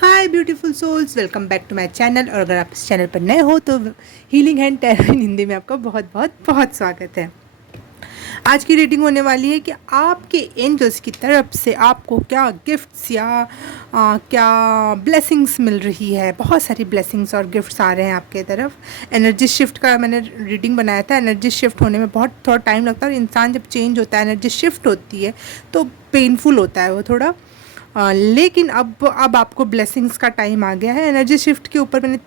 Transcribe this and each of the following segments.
Hi beautiful souls, welcome back to my channel. और अगर आप इस चैनल पर नए हो तो healing and tarot in Hindi में आपका बहुत बहुत बहुत स्वागत है। आज की रीडिंग होने वाली है कि आपके एंजल्स की तरफ से आपको क्या गिफ्ट्स या क्या ब्लेसिंग्स मिल रही है। बहुत सारी ब्लेसिंग्स और गिफ्ट्स आ रहे हैं आपके तरफ। एनर्जी शिफ्ट का मैंने रीडिंग बनाया था। एनर्जी शिफ्ट होने में बहुत थोड़ा टाइम लगता है और इंसान जब चेंज होता है, एनर्जी शिफ्ट होती है तो पेनफुल होता है वो थोड़ा। लेकिन अब आपको ब्लेसिंग्स का टाइम आ गया है। एनर्जी शिफ्ट के ऊपर मैंने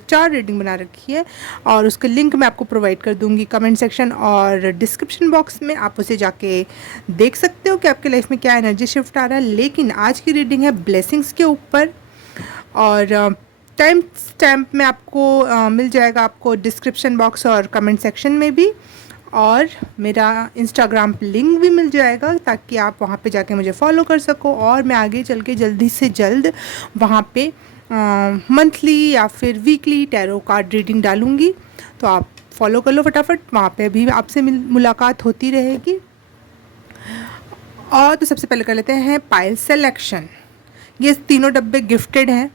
चार रीडिंग बना रखी है और उसका लिंक मैं आपको प्रोवाइड कर दूंगी कमेंट सेक्शन और डिस्क्रिप्शन बॉक्स में। आप उसे जाके देख सकते हो कि आपके लाइफ में क्या एनर्जी शिफ्ट आ रहा है। लेकिन आज की रीडिंग है ब्लेसिंग्स के ऊपर और टाइम स्टैम्प में आपको मिल जाएगा, आपको डिस्क्रिप्शन बॉक्स और कमेंट सेक्शन में भी। और मेरा इंस्टाग्राम लिंक भी मिल जाएगा ताकि आप वहाँ पे जाके मुझे फॉलो कर सको और मैं आगे चल के जल्दी से जल्द वहाँ पे मंथली या फिर वीकली टैरो कार्ड रीडिंग डालूँगी। तो आप फॉलो कर लो फटाफट, वहाँ पे भी आपसे मुलाकात होती रहेगी। और तो सबसे पहले कर लेते हैं पायल सेलेक्शन। ये तीनों डब्बे गिफ्टेड हैं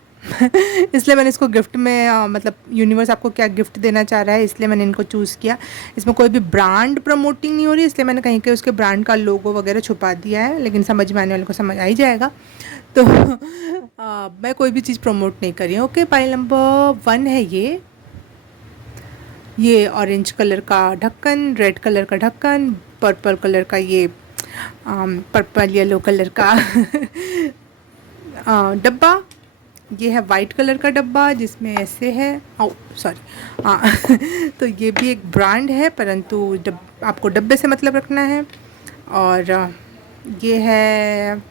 इसलिए मैंने इसको गिफ्ट में मतलब यूनिवर्स आपको क्या गिफ्ट देना चाह रहा है इसलिए मैंने इनको चूज़ किया। इसमें कोई भी ब्रांड प्रमोटिंग नहीं हो रही, इसलिए मैंने कहीं के उसके ब्रांड का लोगो वगैरह छुपा दिया है, लेकिन समझ में आने वाले को समझ आ ही जाएगा। तो मैं कोई भी चीज़ प्रमोट नहीं कर रही हूँ। ओके, पाइल नंबर 1 है ये ऑरेंज कलर का ढक्कन, रेड कलर का ढक्कन, पर्पल कलर का ये पर्पल येलो कलर का डब्बा। ये है वाइट कलर का डब्बा जिसमें ऐसे है, ओ सॉरी तो ये भी एक ब्रांड है परंतु आपको डब्बे से मतलब रखना है। और ये है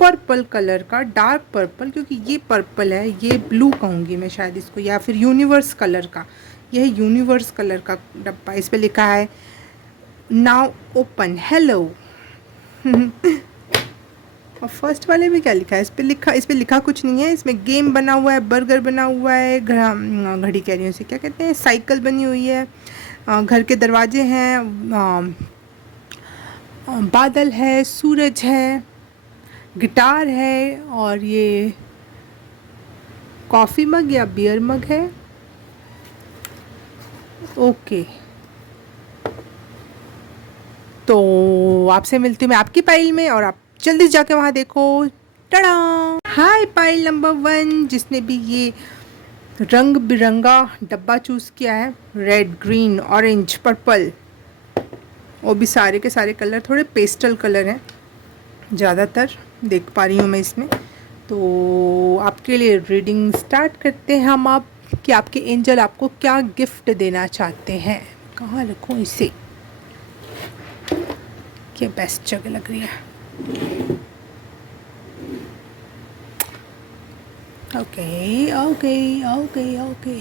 पर्पल कलर का, डार्क पर्पल, क्योंकि ये पर्पल है, ये ब्लू कहूँगी मैं शायद इसको, या फिर यूनिवर्स कलर का। यह है यूनिवर्स कलर का डब्बा। इस पे लिखा है नाउ ओपन हेलो और फर्स्ट वाले में क्या लिखा है? इस पे लिखा कुछ नहीं है। इसमें गेम बना हुआ है, बर्गर बना हुआ है, घड़ी कह रही हूँ, इसे क्या कहते हैं, साइकिल बनी हुई है, घर के दरवाजे हैं, बादल है, सूरज है, गिटार है और ये कॉफ़ी मग या बियर मग है। ओके, तो आपसे मिलती हूँ मैं आपकी पाइल में और आप जल्दी से जाके वहाँ देखो। टड़ा! हाय पाइल नंबर 1, जिसने भी ये रंग बिरंगा डब्बा चूज़ किया है, रेड, ग्रीन, ऑरेंज, पर्पल, वो भी सारे के सारे कलर थोड़े पेस्टल कलर हैं ज़्यादातर, देख पा रही हूँ मैं इसमें। तो आपके लिए रीडिंग स्टार्ट करते हैं हम। आप कि आपके एंजल आपको क्या गिफ्ट देना चाहते हैं। कहाँ रखूँ इसे, क्या बेस्ट जगह लग रही है। ओके ओके ओके ओके,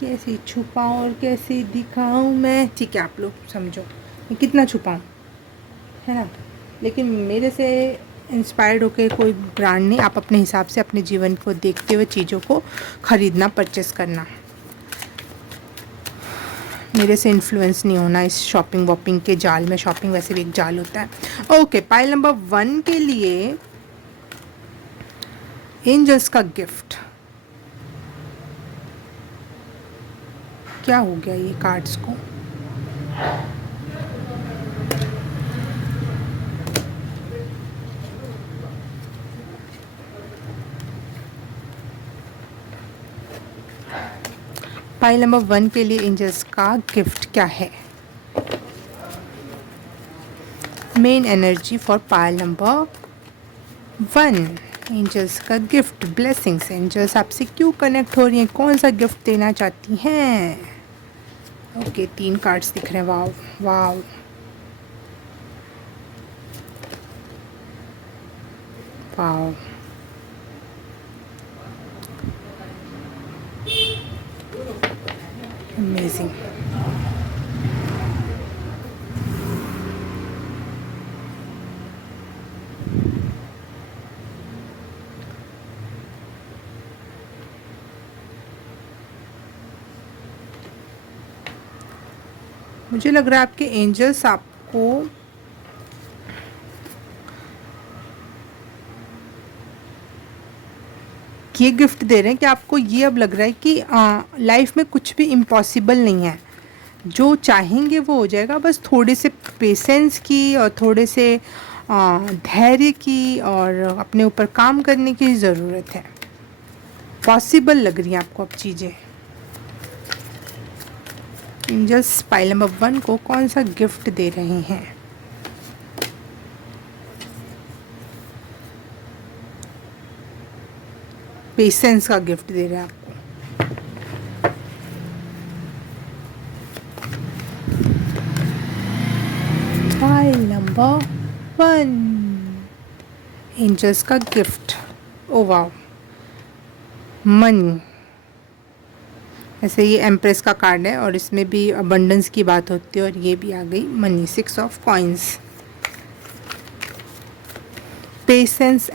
कैसे छुपाऊँ और कैसे दिखाऊँ मैं, ठीक है आप लोग समझो मैं कितना छुपाऊँ, है ना। लेकिन मेरे से इंस्पायर्ड होकर कोई ब्रांड नहीं, आप अपने हिसाब से अपने जीवन को देखते हुए चीज़ों को ख़रीदना, परचेस करना। मेरे से इन्फ्लुएंस नहीं होना इस शॉपिंग वॉपिंग के जाल में। शॉपिंग वैसे भी एक जाल होता है। ओके, पाइल नंबर 1 के लिए एंजल्स का गिफ्ट क्या हो गया ये कार्ड्स को। पाइल नंबर 1 के लिए एंजल्स का गिफ्ट क्या है। Main energy for pile number 1, angels का गिफ्ट, ब्लेसिंग्स। एंजल्स आपसे क्यों कनेक्ट हो रही हैं, कौन सा गिफ्ट देना चाहती हैं। ओके, 3 कार्ड्स दिख रहे हैं। वाव वाव, वाव, अमेजिंग। मुझे लग रहा है आपके एंजल्स आपको ये गिफ्ट दे रहे हैं कि आपको ये अब लग रहा है कि लाइफ में कुछ भी इम्पॉसिबल नहीं है। जो चाहेंगे वो हो जाएगा, बस थोड़े से पेशेंस की और थोड़े से धैर्य की और अपने ऊपर काम करने की ज़रूरत है। पॉसिबल लग रही है आपको अब चीज़ें। एंजल्स पाइल नंबर 1 को कौन सा गिफ्ट दे रहे हैं? पेशेंस का गिफ्ट दे रहे हैं आपको। पाइल नंबर 1, एंजल्स का गिफ्ट। Oh wow, money. ऐसे ये एम्प्रेस का कार्ड है और इसमें भी अबंडेंस की बात होती है और ये भी आ गई money, 6 of coins. Patience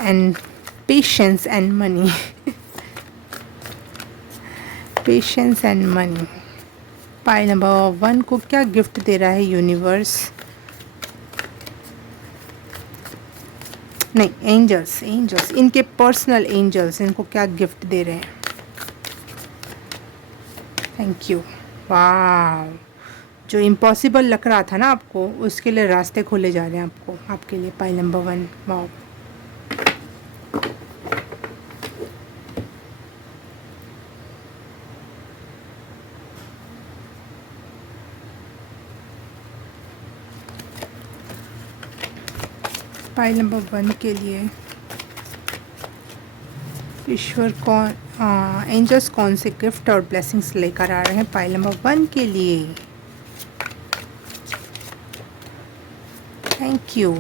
and money. Patience and money. Pile number 1 को क्या गिफ्ट दे रहा है यूनिवर्स? नहीं, एंजल्स इनके पर्सनल एंजल्स इनको क्या गिफ्ट दे रहे हैं? Thank you. वाह, जो इम्पॉसिबल लग रहा था ना आपको, उसके लिए रास्ते खोले जा रहे हैं आपको, आपके लिए। Pile number 1। वाह, पाइल नंबर 1 के लिए ईश्वर कौन, एंजल्स कौन से गिफ्ट और ब्लेसिंग्स लेकर आ रहे हैं पाइल नंबर 1 के लिए? Thank you.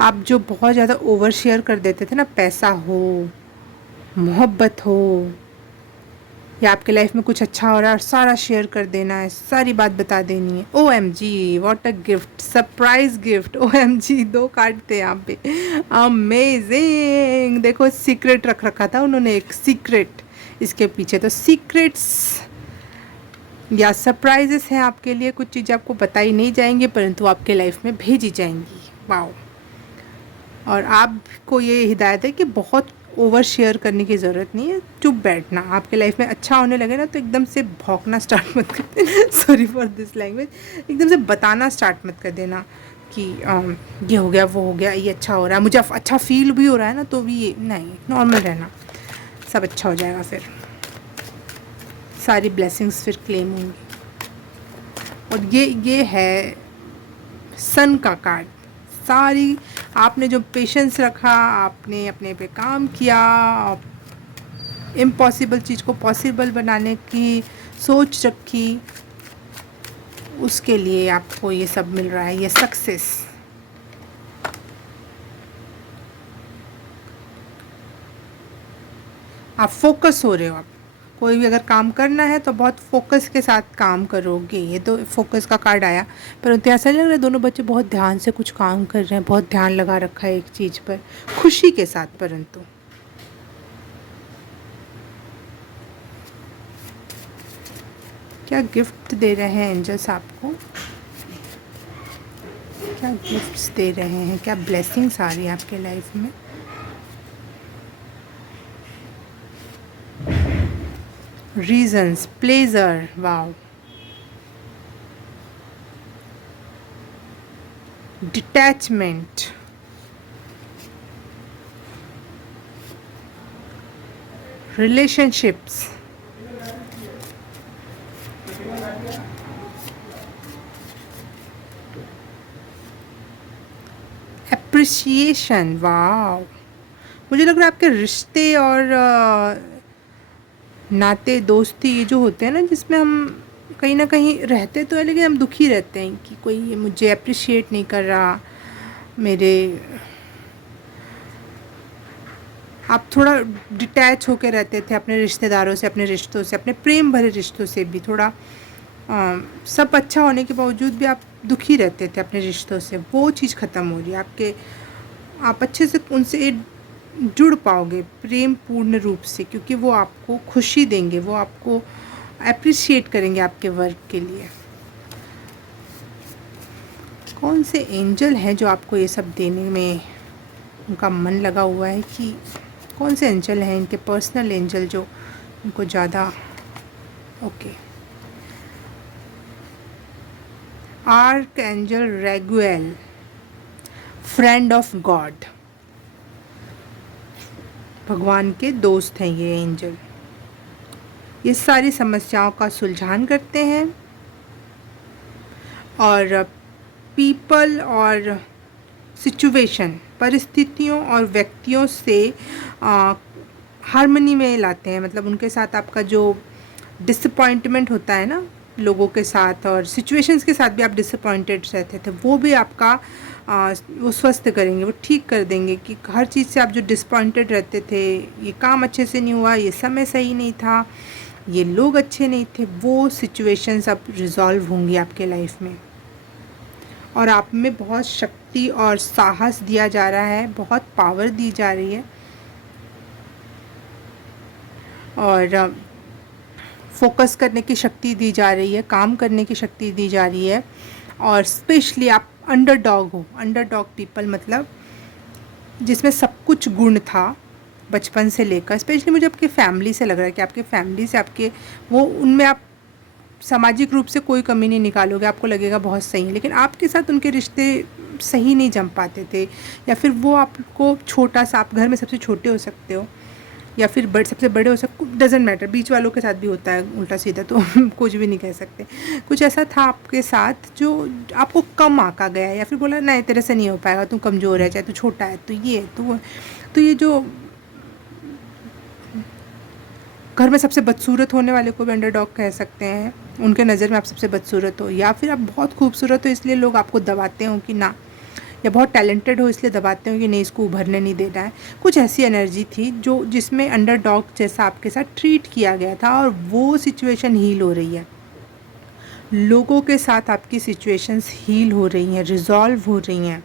आप जो बहुत ज़्यादा ओवर शेयर कर देते थे ना, पैसा हो, मोहब्बत हो, या आपके लाइफ में कुछ अच्छा हो रहा है और सारा शेयर कर देना है, सारी बात बता देनी है। OMG, what a gift, surprise gift. OMG, 2 card थे यहाँ पे। अमेजिंग। देखो, सीक्रेट रख रखा था उन्होंने, एक सीक्रेट इसके पीछे। तो सीक्रेट्स या सरप्राइजेस हैं आपके लिए। कुछ चीज़ें आपको बताई नहीं जाएंगी परंतु आपके लाइफ में भेजी जाएंगी। वाओ। और आपको ये हिदायत है कि बहुत ओवर शेयर करने की ज़रूरत नहीं है, चुप बैठना। आपके लाइफ में अच्छा होने लगे ना तो एकदम से भौंकना स्टार्ट मत कर देना। Sorry for this language. एकदम से बताना स्टार्ट मत कर देना कि ये हो गया, वो हो गया, ये अच्छा हो रहा है, मुझे अच्छा फील भी हो रहा है ना, तो भी ये नहीं, नॉर्मल रहना, सब अच्छा हो जाएगा। फिर सारी ब्लेसिंग्स फिर क्लेम होंगी। और ये है सन का कार्ड। सारी आपने जो पेशेंस रखा, आपने अपने पे काम किया, इम्पॉसिबल चीज़ को पॉसिबल बनाने की सोच रखी, उसके लिए आपको ये सब मिल रहा है, ये सक्सेस। आप फोकस हो रहे हो। आप कोई भी अगर काम करना है तो बहुत फोकस के साथ काम करोगे। ये तो फोकस का कार्ड आया, परंतु ऐसा लग रहा है दोनों बच्चे बहुत ध्यान से कुछ काम कर रहे हैं, बहुत ध्यान लगा रखा है एक चीज़ पर, खुशी के साथ। परंतु क्या गिफ्ट दे रहे हैं एंजल्स आपको? क्या गिफ्ट्स दे रहे हैं? क्या ब्लेसिंग्स आ रही है आपके लाइफ में? Reasons, pleasure. Wow. Detachment, relationships, appreciation. Wow, मुझे लग रहा है आपके रिश्ते और नाते दोस्ती ये जो होते हैं ना, जिसमें हम कहीं ना कहीं रहते तो है लेकिन हम दुखी रहते हैं कि कोई मुझे अप्रिशिएट नहीं कर रहा, मेरे, आप थोड़ा डिटैच होकर रहते थे अपने रिश्तेदारों से, अपने रिश्तों से, अपने प्रेम भरे रिश्तों से भी। थोड़ा सब अच्छा होने के बावजूद भी आप दुखी रहते थे अपने रिश्तों से। वो चीज़ ख़त्म हो रही है। आपके आप अच्छे से उनसे जुड़ पाओगे प्रेम पूर्ण रूप से, क्योंकि वो आपको खुशी देंगे, वो आपको अप्रिशिएट करेंगे आपके वर्क के लिए। कौन से एंजल हैं जो आपको ये सब देने में उनका मन लगा हुआ है, कि कौन से एंजल हैं इनके पर्सनल एंजल जो उनको ज़्यादा। Okay, archangel Raguel, friend of God, भगवान के दोस्त हैं ये एंजल। ये सारी समस्याओं का सुलझान करते हैं और पीपल और सिचुएशन, परिस्थितियों और व्यक्तियों से हार्मनी में लाते हैं। मतलब उनके साथ आपका जो डिसअपॉइंटमेंट होता है ना लोगों के साथ, और सिचुएशंस के साथ भी आप डिसअपॉइंटेड रहते थे, वो भी आपका वो स्वस्थ करेंगे, वो ठीक कर देंगे कि हर चीज़ से आप जो डिसअपॉइंटेड रहते थे, ये काम अच्छे से नहीं हुआ, ये समय सही नहीं था, ये लोग अच्छे नहीं थे, वो सिचुएशंस अब रिजॉल्व होंगी आपके लाइफ में। और आप में बहुत शक्ति और साहस दिया जा रहा है, बहुत पावर दी जा रही है, और फोकस करने की शक्ति दी जा रही है, काम करने की शक्ति दी जा रही है। और स्पेशली आप अंडरडॉग हो। अंडरडॉग पीपल मतलब जिसमें सब कुछ गुण था बचपन से लेकर, स्पेशली मुझे आपकी फैमिली से लग रहा है कि आपके फैमिली से आपके वो उनमें आप सामाजिक रूप से कोई कमी नहीं निकालोगे, आपको लगेगा बहुत सही है, लेकिन आपके साथ उनके रिश्ते सही नहीं जम पाते थे, या फिर वो आपको छोटा सा, आप घर में सबसे छोटे हो सकते हो या फिर सबसे बड़े हो सकते, डजेंट मैटर, बीच वालों के साथ भी होता है उल्टा सीधा, तो कुछ भी नहीं कह सकते। कुछ ऐसा था आपके साथ जो आपको कम आका गया, या फिर बोला नहीं तेरे से नहीं हो पाएगा, तू कमज़ोर है, चाहे तू छोटा है, तो ये तो ये जो घर में सबसे बदसूरत होने वाले को भी अंडरडॉग कह सकते हैं। उनके नज़र में आप सबसे बदसूरत हो, या फिर आप बहुत खूबसूरत हो इसलिए लोग आपको दबाते हो कि ना, या बहुत टैलेंटेड हो इसलिए दबाते हो कि नहीं इसको उभरने नहीं देना है। कुछ ऐसी एनर्जी थी जो जिसमें अंडरडॉग जैसा आपके साथ ट्रीट किया गया था, और वो सिचुएशन हील हो रही है। लोगों के साथ आपकी सिचुएशंस हील हो रही हैं, रिजॉल्व हो रही हैं,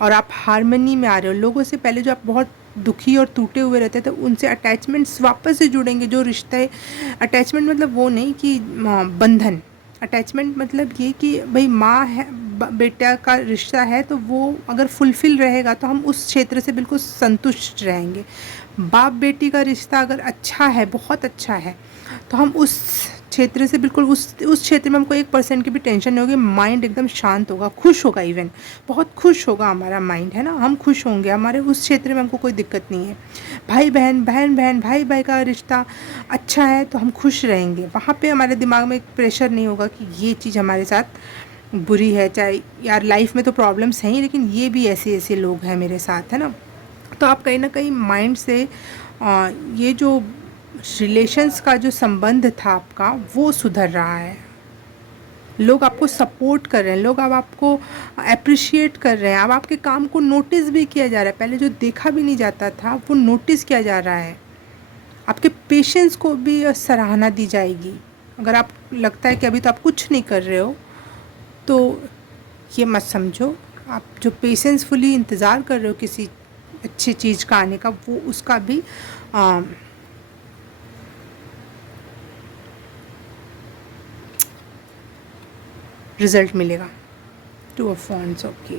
और आप हार्मनी में आ रहे हो। लोगों से पहले जो आप बहुत दुखी और टूटे हुए रहते थे, उनसे अटैचमेंट्स वापस से जुड़ेंगे। जो रिश्ते, अटैचमेंट मतलब वो नहीं कि बंधन, अटैचमेंट मतलब ये कि भाई माँ है, बेटा का रिश्ता है, तो वो अगर फुलफ़िल रहेगा तो हम उस क्षेत्र से बिल्कुल संतुष्ट रहेंगे। बाप बेटी का रिश्ता अगर अच्छा है, बहुत अच्छा है, तो हम उस क्षेत्र से बिल्कुल उस क्षेत्र में हमको 1% की भी टेंशन नहीं होगी, माइंड एकदम शांत होगा, खुश होगा, इवन बहुत खुश होगा हमारा माइंड, है ना, हम खुश होंगे, हमारे उस क्षेत्र में हमको कोई दिक्कत नहीं है। भाई बहन, बहन बहन, भाई भाई का रिश्ता अच्छा है तो हम खुश रहेंगे, वहाँ पे हमारे दिमाग में एक प्रेशर नहीं होगा कि ये चीज़ हमारे साथ बुरी है, चाहे यार लाइफ में तो प्रॉब्लम्स हैं ही, लेकिन ये भी ऐसे ऐसे लोग हैं मेरे साथ, है ना। तो आप कहीं ना कहीं माइंड से ये जो रिलेशंस का जो संबंध था आपका, वो सुधर रहा है। लोग आपको सपोर्ट कर रहे हैं, लोग अब आपको अप्रिशिएट कर रहे हैं, अब आपके काम को नोटिस भी किया जा रहा है। पहले जो देखा भी नहीं जाता था वो नोटिस किया जा रहा है। आपके पेशेंस को भी सराहना दी जाएगी। अगर आप लगता है कि अभी तो आप कुछ नहीं कर रहे हो, तो ये मत समझो, आप जो पेशेंसफुली इंतज़ार कर रहे हो किसी अच्छी चीज़ का आने का, वो उसका भी रिज़ल्ट मिलेगा। 2 ऑफ वॉन्ड्स, ओके।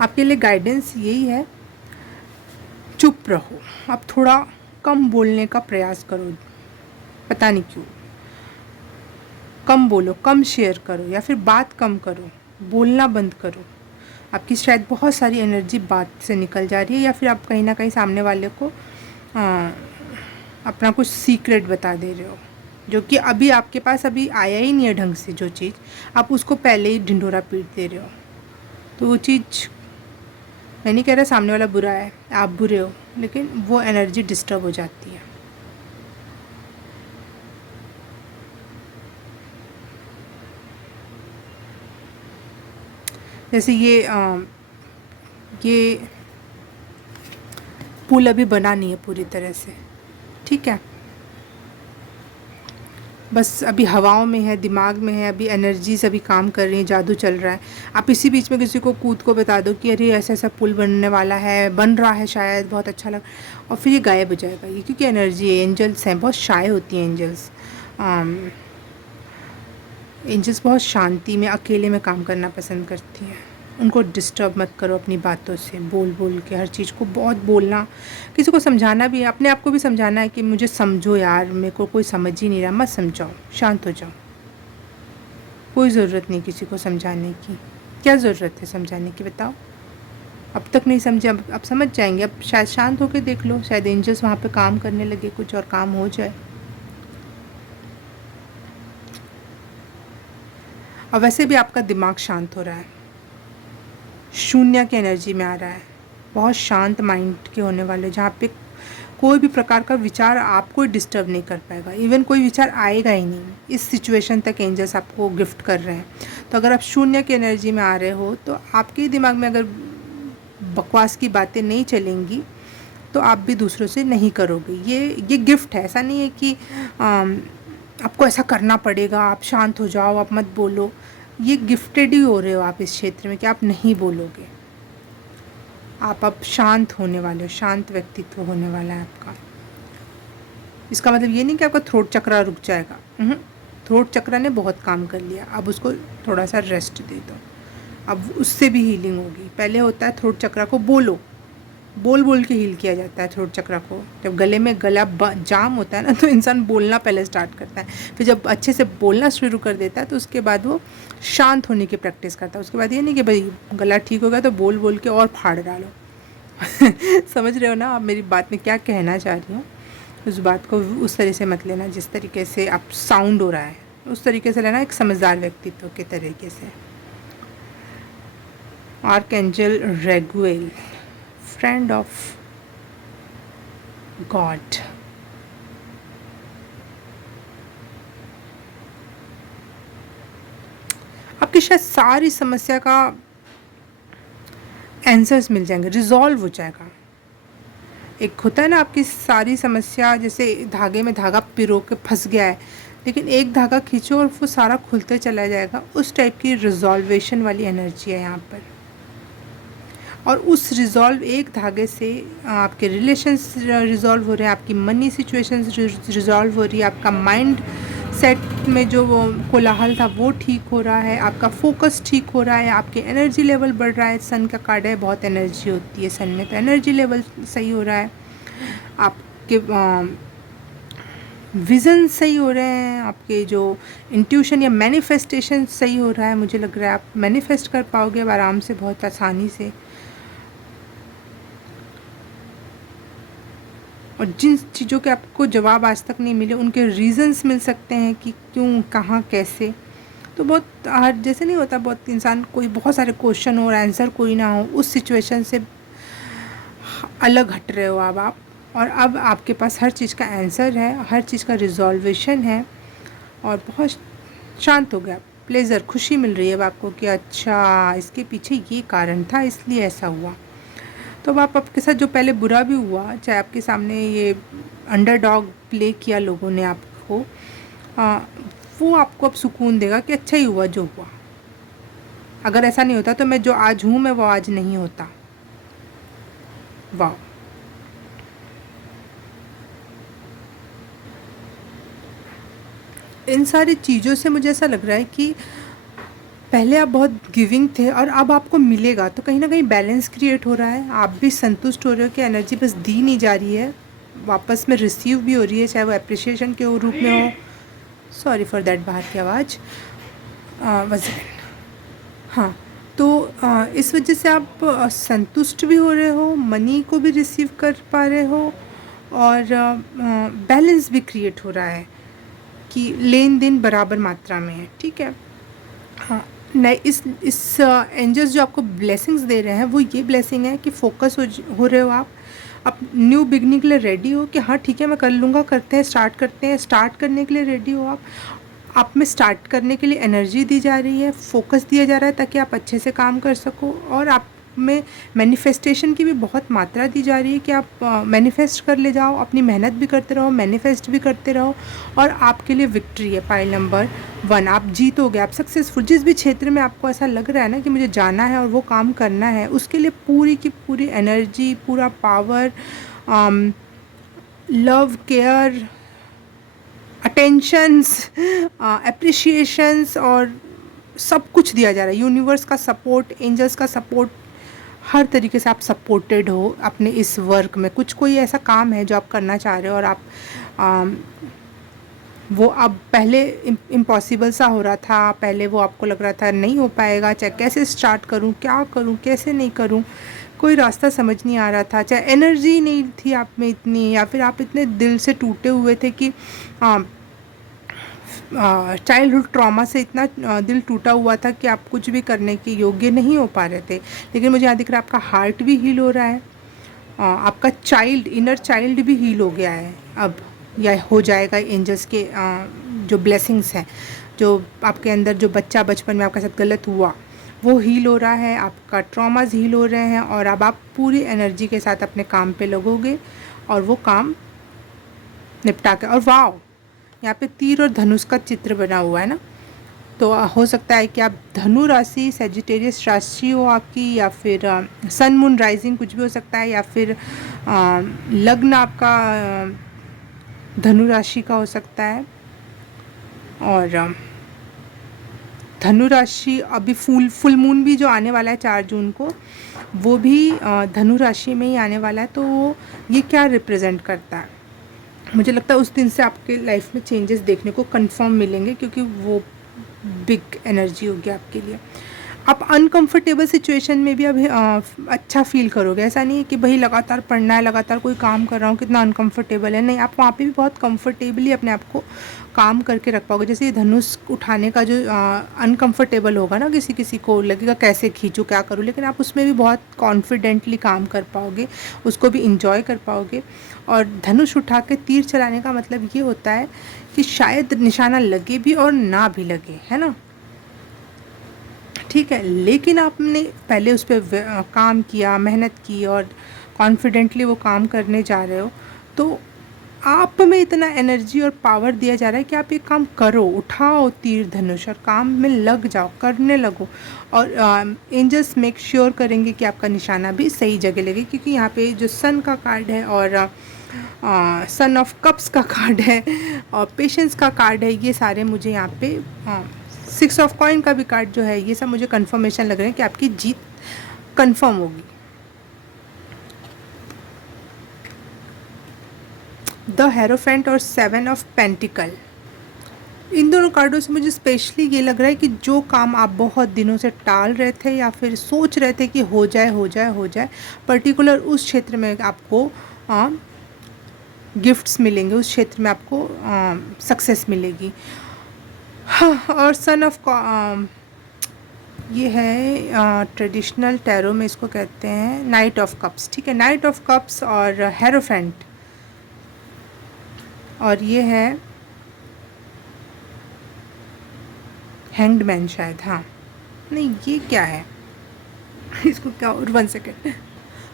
आपके लिए गाइडेंस यही है, चुप रहो। आप थोड़ा कम बोलने का प्रयास करो, पता नहीं क्यों, कम बोलो, कम शेयर करो, या फिर बात कम करो, बोलना बंद करो। आपकी शायद बहुत सारी एनर्जी बात से निकल जा रही है, या फिर आप कहीं ना कहीं सामने वाले को अपना कुछ सीक्रेट बता दे रहे हो, जो कि अभी आपके पास अभी आया ही नहीं है ढंग से। जो चीज़ आप उसको पहले ही ढिंढोरा पीट दे रहे हो, तो वो चीज़, मैं नहीं कह रहा सामने वाला बुरा है, आप बुरे हो, लेकिन वो एनर्जी डिस्टर्ब हो जाती है। जैसे ये पुल अभी बना नहीं है पूरी तरह से, ठीक है, बस अभी हवाओं में है, दिमाग में है, अभी एनर्जीज अभी काम कर रही हैं, जादू चल रहा है। आप इसी बीच में किसी को कूद को बता दो कि अरे ऐसा ऐसा पुल बनने वाला है, बन रहा है शायद, बहुत अच्छा लग, और फिर ये गायब हो जाएगा। ये क्योंकि एनर्जी है, एंजल्स हैं, बहुत शाय होती हैं एंजल्स। एंजल्स बहुत शांति में, अकेले में काम करना पसंद करती हैं। उनको डिस्टर्ब मत करो अपनी बातों से, बोल बोल के हर चीज़ को बहुत बोलना, किसी को समझाना भी है, अपने आप को भी समझाना है कि मुझे समझो यार, मेरे को कोई समझ ही नहीं रहा, मत समझाओ, शांत हो जाओ। कोई ज़रूरत नहीं किसी को समझाने की, क्या ज़रूरत है समझाने की बताओ। अब तक नहीं समझे, अब समझ जाएंगे, अब शायद शांत होकर देख लो, शायद एंजल्स वहाँ पे काम करने लगे कुछ और काम हो जाए। और वैसे भी आपका दिमाग शांत हो रहा है, शून्य की एनर्जी में आ रहा है, बहुत शांत माइंड के होने वाले, जहाँ पे कोई भी प्रकार का विचार आपको डिस्टर्ब नहीं कर पाएगा, इवन कोई विचार आएगा ही नहीं। इस सिचुएशन तक एंजल्स आपको गिफ्ट कर रहे हैं। तो अगर आप शून्य की एनर्जी में आ रहे हो तो आपके दिमाग में अगर बकवास की बातें नहीं चलेंगी तो आप भी दूसरों से नहीं करोगे। ये गिफ्ट है, ऐसा नहीं है कि आपको ऐसा करना पड़ेगा, आप शांत हो जाओ, आप मत बोलो। ये गिफ्टेड ही हो रहे हो आप इस क्षेत्र में कि आप नहीं बोलोगे, आप अब शांत होने वाले हो, शांत व्यक्तित्व होने वाला है आपका। इसका मतलब ये नहीं कि आपका थ्रोट चक्रा रुक जाएगा, थ्रोट चक्रा ने बहुत काम कर लिया, अब उसको थोड़ा सा रेस्ट दे दो, अब उससे भी हीलिंग होगी। पहले होता है थ्रोट चक्रा को बोल बोल के हील किया जाता है थ्रोट चक्रा को। जब गले में गला जाम होता है ना तो इंसान बोलना पहले स्टार्ट करता है, फिर जब अच्छे से बोलना शुरू कर देता है तो उसके बाद वो शांत होने की प्रैक्टिस करता है। उसके बाद ये नहीं कि भाई गला ठीक हो गया तो बोल के और फाड़ डालो समझ रहे हो ना आप मेरी बात में क्या कहना चाह रही हूँ। उस बात को उस तरह से मत लेना, जिस तरीके से आप साउंड हो रहा है उस तरीके से लेना, एक समझदार व्यक्तित्व के तरीके से। आर्कएंजल रेगुएल, फ्रेंड ऑफ गॉड, आपकी शायद सारी समस्या का आंसर्स मिल जाएंगे, रिजॉल्व हो जाएगा। एक होता है ना आपकी सारी समस्या, जैसे धागे में धागा पिरो के फंस गया है, लेकिन एक धागा खींचो और वो सारा खुलते चला जाएगा, उस टाइप की रिजॉल्वेशन वाली एनर्जी है यहाँ पर। और उस रिजॉल्व एक धागे से आपके रिलेशंस रिजॉल्व हो रहे हैं, आपकी मनी सिचुएशंस रिजॉल्व हो रही है, आपका माइंड सेट में जो वो कोलाहल था वो ठीक हो रहा है, आपका फोकस ठीक हो रहा है, आपके एनर्जी लेवल बढ़ रहा है। सन का कार्ड है, बहुत एनर्जी होती है सन में, तो एनर्जी लेवल सही हो रहा है, आपके विज़न सही हो रहे हैं, आपके जो इंट्यूशन या मैनिफेस्टेशन सही हो रहा है। मुझे लग रहा है आप मैनिफेस्ट कर पाओगे आराम से, बहुत आसानी से। और जिन चीज़ों के आपको जवाब आज तक नहीं मिले उनके रीज़न्स मिल सकते हैं कि क्यों, कहाँ, कैसे। तो बहुत हर जैसे नहीं होता, बहुत इंसान कोई बहुत सारे क्वेश्चन हो और आंसर कोई ना हो, उस सिचुएशन से अलग हट रहे हो अब आप, और अब आपके पास हर चीज़ का आंसर है, हर चीज़ का रिजॉल्वेशन है, और बहुत शांत हो गया। प्लेजर, खुशी मिल रही है अब आपको कि अच्छा इसके पीछे ये कारण था इसलिए ऐसा हुआ। तो अब आपके साथ जो पहले बुरा भी हुआ, चाहे आपके सामने ये अंडरडॉग प्ले किया लोगों ने आपको, वो आपको अब सुकून देगा कि अच्छा ही हुआ जो हुआ। अगर ऐसा नहीं होता तो मैं जो आज हूँ मैं वो आज नहीं होता। वाह, इन सारी चीज़ों से मुझे ऐसा लग रहा है कि पहले आप बहुत गिविंग थे और अब आपको मिलेगा, तो कहीं ना कहीं बैलेंस क्रिएट हो रहा है। आप भी संतुष्ट हो रहे हो कि एनर्जी बस दी नहीं जा रही है, वापस में रिसीव भी हो रही है, चाहे वो अप्रिशिएशन के रूप में हो। सॉरी फॉर दैट, बाहर की आवाज़ वजन। हाँ, तो इस वजह से आप संतुष्ट भी हो रहे हो, मनी को भी रिसीव कर पा रहे हो, और बैलेंस भी क्रिएट हो रहा है कि लेन देन बराबर मात्रा में है। ठीक है, हाँ, नहीं, इस एंजल्स जो आपको ब्लेसिंग्स दे रहे हैं वो ये ब्लेसिंग है कि फोकस हो रहे हो आप न्यू बिगनिंग के लिए रेडी हो कि हाँ ठीक है मैं कर लूँगा, करते हैं, स्टार्ट करते हैं, स्टार्ट करने के लिए रेडी हो आप। आप में स्टार्ट करने के लिए एनर्जी दी जा रही है, फोकस दिया जा रहा है ताकि आप अच्छे से काम कर सको, और आप में मैनिफेस्टेशन की भी बहुत मात्रा दी जा रही है कि आप मैनिफेस्ट कर ले जाओ, अपनी मेहनत भी करते रहो, मैनिफेस्ट भी करते रहो, और आपके लिए विक्ट्री है। पाइल नंबर 1, आप जीतोगे, आप सक्सेसफुल। जिस भी क्षेत्र में आपको ऐसा लग रहा है ना कि मुझे जाना है और वो काम करना है, उसके लिए पूरी की पूरी एनर्जी, पूरा पावर, लव, केयर, अटेंशंस, एप्रिशिएशंस और सब कुछ दिया जा रहा है। यूनिवर्स का सपोर्ट, एंजल्स का सपोर्ट, हर तरीके से आप सपोर्टेड हो अपने इस वर्क में। कुछ कोई ऐसा काम है जो आप करना चाह रहे हो और आप वो अब पहले इम्पॉसिबल सा हो रहा था, पहले वो आपको लग रहा था नहीं हो पाएगा, चाहे कैसे स्टार्ट करूं, क्या करूं, कैसे नहीं करूं, कोई रास्ता समझ नहीं आ रहा था, चाहे एनर्जी नहीं थी आप में इतनी, या फिर आप इतने दिल से टूटे हुए थे कि चाइल्डहुड ट्रॉमा से इतना दिल टूटा हुआ था कि आप कुछ भी करने के योग्य नहीं हो पा रहे थे। लेकिन मुझे यहाँ दिख रहा है आपका हार्ट भी हील हो रहा है, आपका चाइल्ड, इनर चाइल्ड भी हील हो गया है अब, या हो जाएगा। एंजल्स के जो ब्लेसिंग्स हैं, जो आपके अंदर जो बच्चा बचपन में आपके साथ गलत हुआ वो हील हो रहा है, आपका ट्रॉमास हील हो रहे हैं, और अब आप पूरी एनर्जी के साथ अपने काम पे लगोगे और वो काम निपटा के। और वाह, यहाँ पे तीर और धनुष का चित्र बना हुआ है ना, तो हो सकता है कि आप धनु राशि, सेजिटेरियस राशि हो आपकी, या फिर सन मून राइजिंग कुछ भी हो सकता है, या फिर लग्न आपका धनु राशि का हो सकता है। और धनु राशि अभी फुल मून भी जो आने वाला है 4 जून को, वो भी धनु राशि में ही आने वाला है। तो ये क्या रिप्रेजेंट करता है? मुझे लगता है उस दिन से आपके लाइफ में चेंजेस देखने को कंफर्म मिलेंगे, क्योंकि वो बिग एनर्जी होगी आपके लिए। आप अनकंफर्टेबल सिचुएशन में भी अभी अच्छा फील करोगे। ऐसा नहीं है कि भाई लगातार पढ़ना है, लगातार कोई काम कर रहा हूँ, कितना अनकंफर्टेबल है, नहीं, आप वहाँ पे भी बहुत कंफर्टेबली अपने आप को काम करके रख पाओगे। जैसे ये धनुष उठाने का जो अनकंफर्टेबल होगा ना, किसी किसी को लगेगा कैसे खींचूँ, क्या करूँ, लेकिन आप उसमें भी बहुत कॉन्फिडेंटली काम कर पाओगे, उसको भी इंजॉय कर पाओगे। और धनुष उठा के तीर चलाने का मतलब ये होता है कि शायद निशाना लगे भी और ना भी लगे, है ना, ठीक है, लेकिन आपने पहले उस पर काम किया, मेहनत की, और कॉन्फिडेंटली वो काम करने जा रहे हो, तो आप में इतना एनर्जी और पावर दिया जा रहा है कि आप ये काम करो, उठाओ तीर धनुष और काम में लग जाओ, करने लगो। और एंजल्स मेक श्योर करेंगे कि आपका निशाना भी सही जगह लगे, क्योंकि यहाँ पे जो सन का कार्ड है, और सन ऑफ कप्स का कार्ड है, और पेशेंस का कार्ड है, ये सारे मुझे यहाँ पे 6 ऑफ कॉइन का भी कार्ड जो है, ये सब मुझे कंफर्मेशन लग रहे हैं कि आपकी जीत कंफर्म होगी। द हेरोफेंट और 7 ऑफ पेंटिकल, इन दोनों कार्डों से मुझे स्पेशली ये लग रहा है कि जो काम आप बहुत दिनों से टाल रहे थे या फिर सोच रहे थे कि हो जाए हो जाए हो जाए, पर्टिकुलर उस क्षेत्र में आपको गिफ्ट्स मिलेंगे, उस क्षेत्र में आपको सक्सेस मिलेगी। हाँ, और सन ऑफ ये है ट्रेडिशनल टैरो में इसको कहते हैं नाइट ऑफ कप्स, ठीक है, नाइट ऑफ कप्स और हेरोफेंट, और ये है हैंग्ड मैन शायद, हाँ नहीं ये क्या है इसको क्या, और 1 सेकेंड,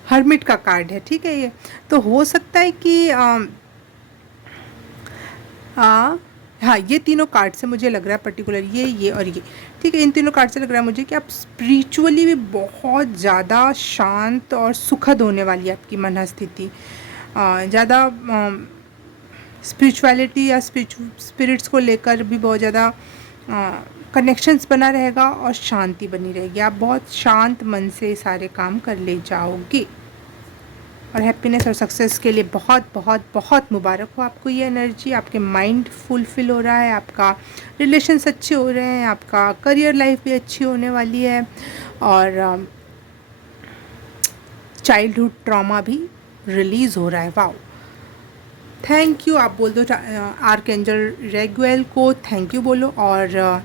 हर्मिट का कार्ड है, ठीक है। ये तो हो सकता है कि हाँ, ये तीनों कार्ड से मुझे लग रहा है पर्टिकुलर ये और ये, ठीक है, इन तीनों कार्ड से लग रहा है मुझे कि आप स्पिरिचुअली भी बहुत ज़्यादा शांत और सुखद होने वाली है आपकी मनस्थिति। ज़्यादा स्पिरिचुअलिटी या स्पिरिट्स को लेकर भी बहुत ज़्यादा कनेक्शंस बना रहेगा और शांति बनी रहेगी। आप बहुत शांत मन से सारे काम कर ले जाओगे, और हैप्पीनेस और सक्सेस के लिए बहुत बहुत बहुत मुबारक हो आपको ये एनर्जी। आपके माइंड फुलफिल हो रहा है, आपका रिलेशंस अच्छे हो रहे हैं, आपका करियर लाइफ भी अच्छी होने वाली है, और चाइल्डहुड ट्रॉमा भी रिलीज़ हो रहा है। वाओ, थैंक यू आप बोल दो आर्कएंजल रेगुएल को, थैंक यू बोलो, और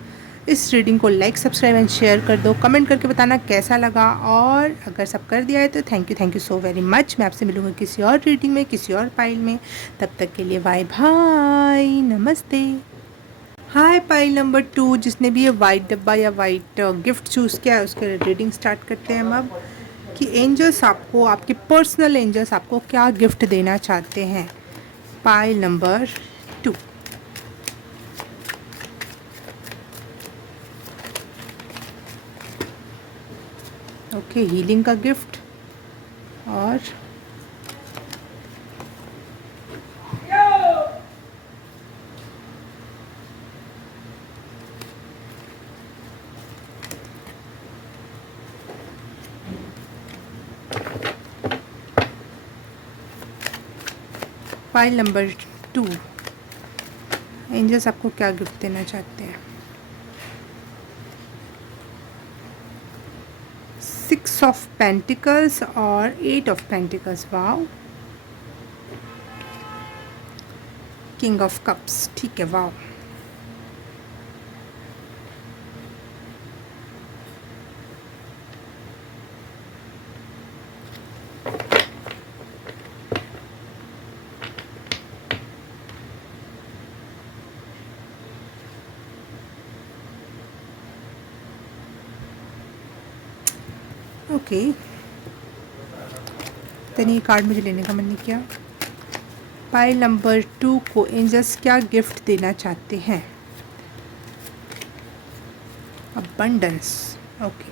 इस रीडिंग को लाइक, सब्सक्राइब एंड शेयर कर दो। कमेंट करके बताना कैसा लगा, और अगर सब कर दिया है तो thank you so very much. मैं आपसे मिलूँगी किसी और रीडिंग में, किसी और फाइल में, तब तक के लिए बाय बाय, नमस्ते। हाय पाइल नंबर 2, जिसने भी ये वाइट डब्बा या वाइट गिफ्ट चूज़ किया है उसके रीडिंग स्टार्ट करते हैं हम अब, कि एंजल्स आपको, आपके पर्सनल एंजल्स आपको क्या गिफ्ट देना चाहते हैं। Pile number 2। ओके, हीलिंग का गिफ्ट। और फाइल नंबर 2, एंजल्स आपको क्या गिफ्ट देना चाहते हैं। 6 ऑफ पेंटिकल्स और 8 of pentacles. Wow. King of cups. ठीक है, वाओ। ओके, तनी ये कार्ड मुझे लेने का मन नहीं किया। पाइल नंबर 2 को एंजल्स क्या गिफ्ट देना चाहते हैं। अबंडेंस। ओके,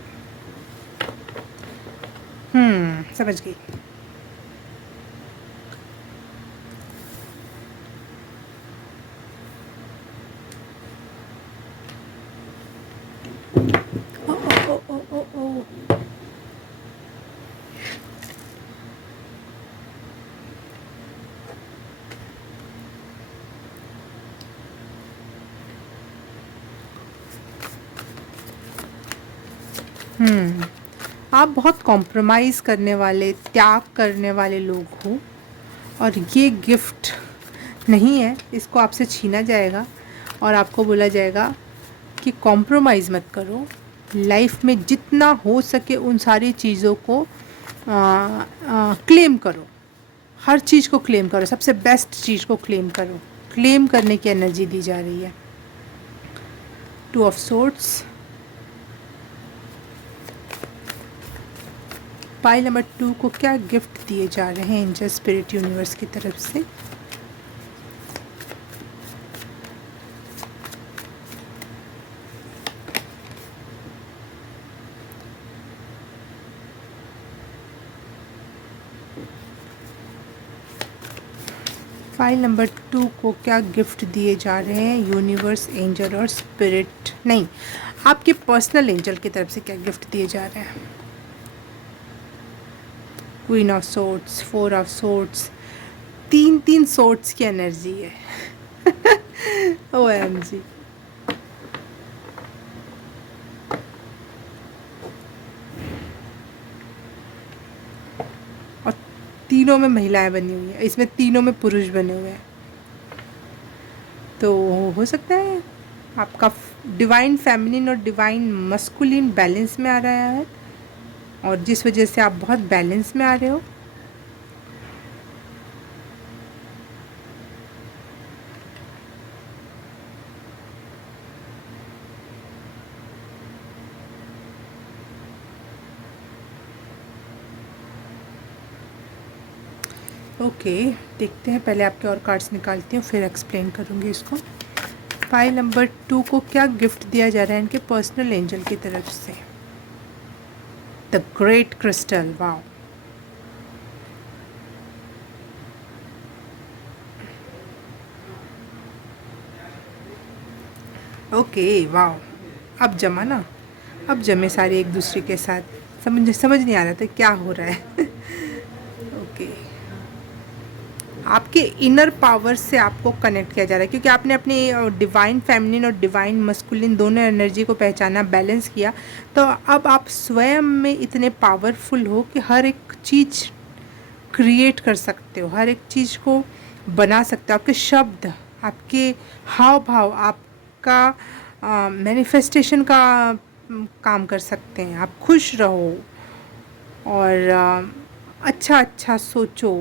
समझ गई। ओ ओ ओ ओ ओ ओ। आप बहुत कॉम्प्रोमाइज़ करने वाले, त्याग करने वाले लोग हो, और ये गिफ्ट नहीं है, इसको आपसे छीना जाएगा और आपको बोला जाएगा कि कॉम्प्रोमाइज़ मत करो। लाइफ में जितना हो सके उन सारी चीज़ों को क्लेम करो। हर चीज़ को क्लेम करो, सबसे बेस्ट चीज़ को क्लेम करो। क्लेम करने की एनर्जी दी जा रही है। 2 ऑफ सोर्ड्स। पाइल नंबर 2 को क्या गिफ्ट दिए जा रहे हैं एंजल स्पिरिट यूनिवर्स की तरफ से। फाइल नंबर 2 को क्या गिफ्ट दिए जा रहे हैं यूनिवर्स, एंजल और स्पिरिट, नहीं, आपके पर्सनल एंजल की तरफ से क्या गिफ्ट दिए जा रहे हैं। Queen of swords, 4 of swords, 3 swords की एनर्जी है। OMG। और तीनों में महिलाएं बनी हुई है, इसमें तीनों में पुरुष बने हुए हैं। तो हो सकता है आपका डिवाइन फेमिनिन और डिवाइन मस्कुलिन बैलेंस में आ रहा है, और जिस वजह से आप बहुत बैलेंस में आ रहे हो। ओके, देखते हैं, पहले आपके और कार्ड्स निकालती हूँ फिर एक्सप्लेन करूँगी इसको। फाइल नंबर 2 को क्या गिफ्ट दिया जा रहा है इनके पर्सनल एंजल की तरफ से। The great crystal. Wow. Okay, wow. अब जमा ना, अब जमे सारे एक दूसरे के साथ। समझ नहीं आ रहा था क्या हो रहा है। ओके, आपके इनर पावर से आपको कनेक्ट किया जा रहा है, क्योंकि आपने अपनी डिवाइन फेमिनिन और डिवाइन मस्कुलिन दोनों एनर्जी को पहचाना, बैलेंस किया। तो अब आप स्वयं में इतने पावरफुल हो कि हर एक चीज़ क्रिएट कर सकते हो, हर एक चीज़ को बना सकते हो। आपके शब्द, आपके हाव भाव, आपका मैनिफेस्टेशन का काम कर सकते हैं। आप खुश रहो और अच्छा अच्छा सोचो,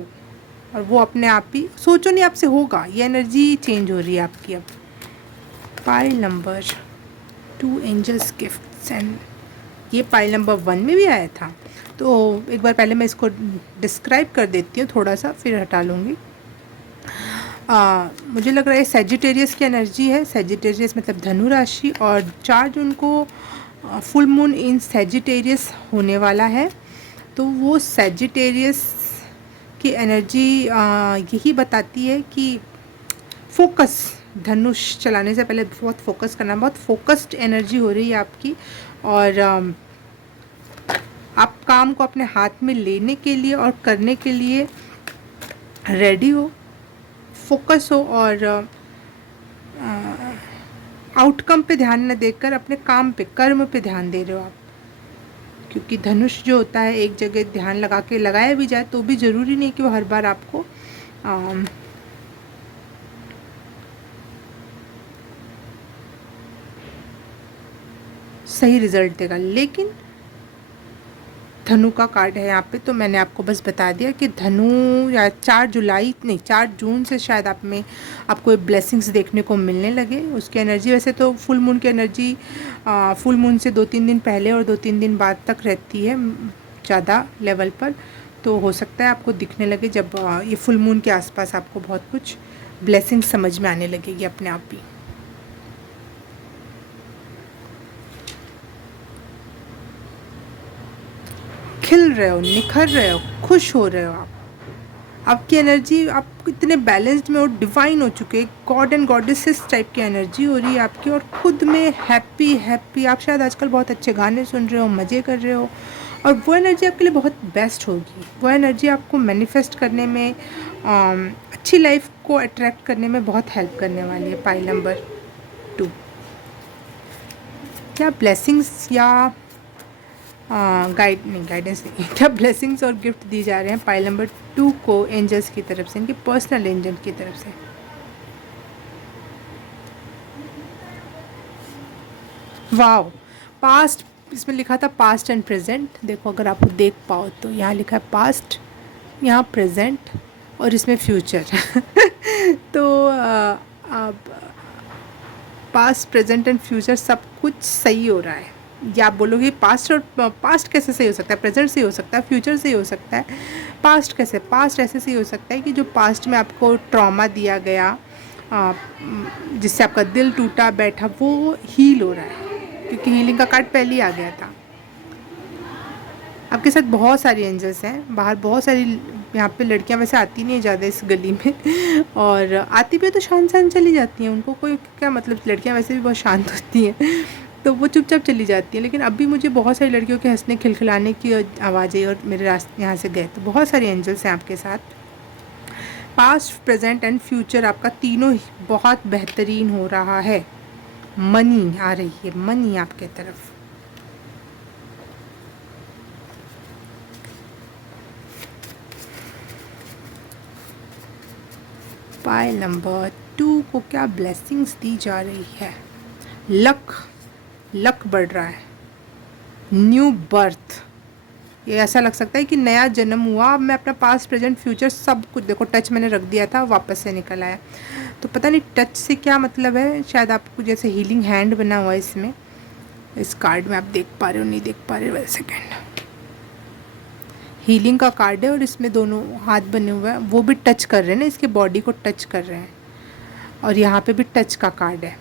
और वो अपने आप ही, सोचो नहीं, आपसे होगा। ये एनर्जी चेंज हो रही है आपकी अब। Pile number 2 angels gifts and ये पाइल नंबर 1 में भी आया था। तो एक बार पहले मैं इसको डिस्क्राइब कर देती हूँ थोड़ा सा, फिर हटा लूँगी। मुझे लग रहा है सैजिटेरियस की एनर्जी है। सैजिटेरियस मतलब धनु राशि, और 4 जून को फुल मून इन सैजिटेरियस होने वाला है। तो वो सैजिटेरियस की एनर्जी यही बताती है कि फोकस, धनुष चलाने से पहले बहुत फोकस करना, बहुत फोकस्ड एनर्जी हो रही है आपकी, और आप काम को अपने हाथ में लेने के लिए और करने के लिए रेडी हो, फोकस हो, और आउटकम पे ध्यान न देकर अपने काम पे, कर्म पे ध्यान दे रहे हो आप। क्योंकि धनुष जो होता है एक जगह ध्यान लगा के लगाया भी जाए तो भी ज़रूरी नहीं कि वो हर बार आपको सही रिजल्ट देगा। लेकिन धनु का कार्ड है यहाँ पे, तो मैंने आपको बस बता दिया कि धनु या 4 जून से शायद आपको ब्लेसिंग्स देखने को मिलने लगे। उसकी एनर्जी वैसे तो फुल मून की एनर्जी फुल मून से 2-3 दिन पहले और 2-3 दिन बाद तक रहती है ज़्यादा लेवल पर। तो हो सकता है आपको दिखने लगे जब ये फुल मून के आसपास आपको बहुत कुछ ब्लेसिंग समझ में आने लगेगी अपने आप ही। खिल रहे हो, निखर रहे हो, खुश हो रहे हो आप। आपकी एनर्जी, आप इतने बैलेंस्ड में और डिवाइन हो चुके, गॉड एंड गॉडेसेस टाइप की एनर्जी हो रही है आपकी, और खुद में हैप्पी। आप शायद आजकल बहुत अच्छे गाने सुन रहे हो, मज़े कर रहे हो, और वो एनर्जी आपके लिए बहुत बेस्ट होगी। वो एनर्जी आपको मैनिफेस्ट करने में, अच्छी लाइफ को अट्रैक्ट करने में बहुत हेल्प करने वाली है। पाइल नंबर 2 क्या ब्लेसिंग्स या गाइडेंस नहीं, क्या ब्लेसिंग्स और गिफ्ट दी जा रहे हैं पाइल नंबर 2 को एंजल्स की तरफ से, इनके पर्सनल एंजल की तरफ से। वाओ, पास्ट, इसमें लिखा था पास्ट एंड प्रेजेंट। देखो अगर आप देख पाओ तो यहाँ लिखा है पास्ट, यहाँ प्रेजेंट, और इसमें फ्यूचर। तो अब पास्ट, प्रेजेंट एंड फ्यूचर सब कुछ सही हो रहा है। या आप बोलोगे पास्ट कैसे सही हो सकता है, प्रेजेंट सही हो सकता है, फ्यूचर सही हो सकता है, पास्ट कैसे? पास्ट ऐसे सही हो सकता है कि जो पास्ट में आपको ट्रॉमा दिया गया, जिससे आपका दिल टूटा बैठा, वो हील हो रहा है, क्योंकि हीलिंग का कार्ड पहले ही आ गया था। आपके साथ बहुत सारी एंजल्स हैं बाहर, बहुत सारी यहाँ पे लड़कियाँ वैसे आती नहीं है ज़्यादा इस गली में, और आती भी तो शांत चली जाती हैं। उनको कोई क्या मतलब, लड़कियाँ वैसे भी बहुत शांत होती हैं, तो वो चुपचाप चली जाती हैं। लेकिन अभी मुझे बहुत सारी लड़कियों के हंसने खिलखिलाने की आवाज़ आई और मेरे रास्ते यहाँ से गए। तो बहुत सारी एंजल्स हैं आपके साथ। पास्ट, प्रेजेंट एंड फ्यूचर आपका तीनों ही बहुत बेहतरीन हो रहा है। मनी आ रही है, मनी आपके तरफ। पाइल नंबर 2 को क्या ब्लेसिंग्स दी जा रही है? लक बढ़ रहा है, न्यू बर्थ। ये ऐसा लग सकता है कि नया जन्म हुआ। अब मैं अपना पास्ट, प्रेजेंट, फ्यूचर सब कुछ, देखो टच मैंने रख दिया था, वापस से निकल आया। तो पता नहीं टच से क्या मतलब है, शायद आपको जैसे हीलिंग हैंड बना हुआ है इसमें, इस कार्ड में। आप देख पा रहे हो नहीं देख पा रहे हो, 1 सेकेंड। हीलिंग का कार्ड है और इसमें दोनों हाथ बने हुए हैं, वो भी टच कर रहे हैं ना, इसके बॉडी को टच कर रहे हैं, और यहाँ पे भी टच का कार्ड है।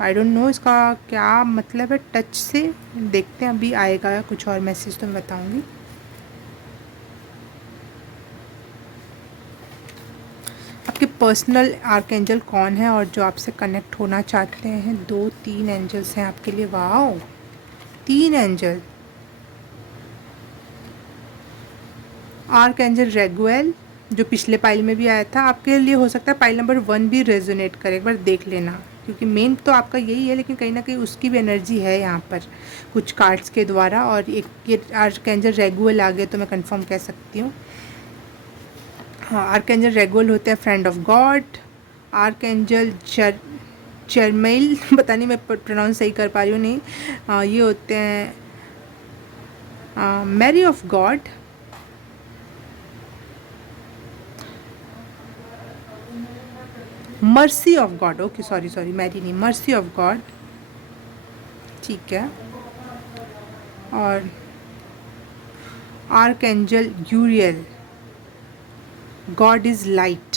आई डोंट नो इसका क्या मतलब है टच से, देखते हैं अभी आएगा कुछ और मैसेज तो मैं बताऊँगी। आपके पर्सनल आर्कएंजल कौन है और जो आपसे कनेक्ट होना चाहते हैं? 2-3 एंजल्स हैं आपके लिए। Wow, 3 angel. आर्कएंजल रेगुएल जो पिछले पाइल में भी आया था, आपके लिए हो सकता है पाइल नंबर 1 भी रेजोनेट करे, एक बार देख लेना, क्योंकि मेन तो आपका यही है, लेकिन कहीं ना कहीं उसकी भी एनर्जी है यहाँ पर कुछ कार्ड्स के द्वारा। और एक ये आर्कएंजल रेगुएल आ गए तो मैं कंफर्म कह सकती हूँ। हाँ, आर्कएंजल रेगुएल होते हैं फ्रेंड ऑफ गॉड। आर्कएंजल चरमेल, पता नहीं मैं प्रोनाउंस सही कर पा रही हूँ नहीं, ये होते हैं Mary of God. Mercy of God, okay sorry Mary नहीं, मर्सी ऑफ गॉड, ठीक है। और archangel Uriel, God is light,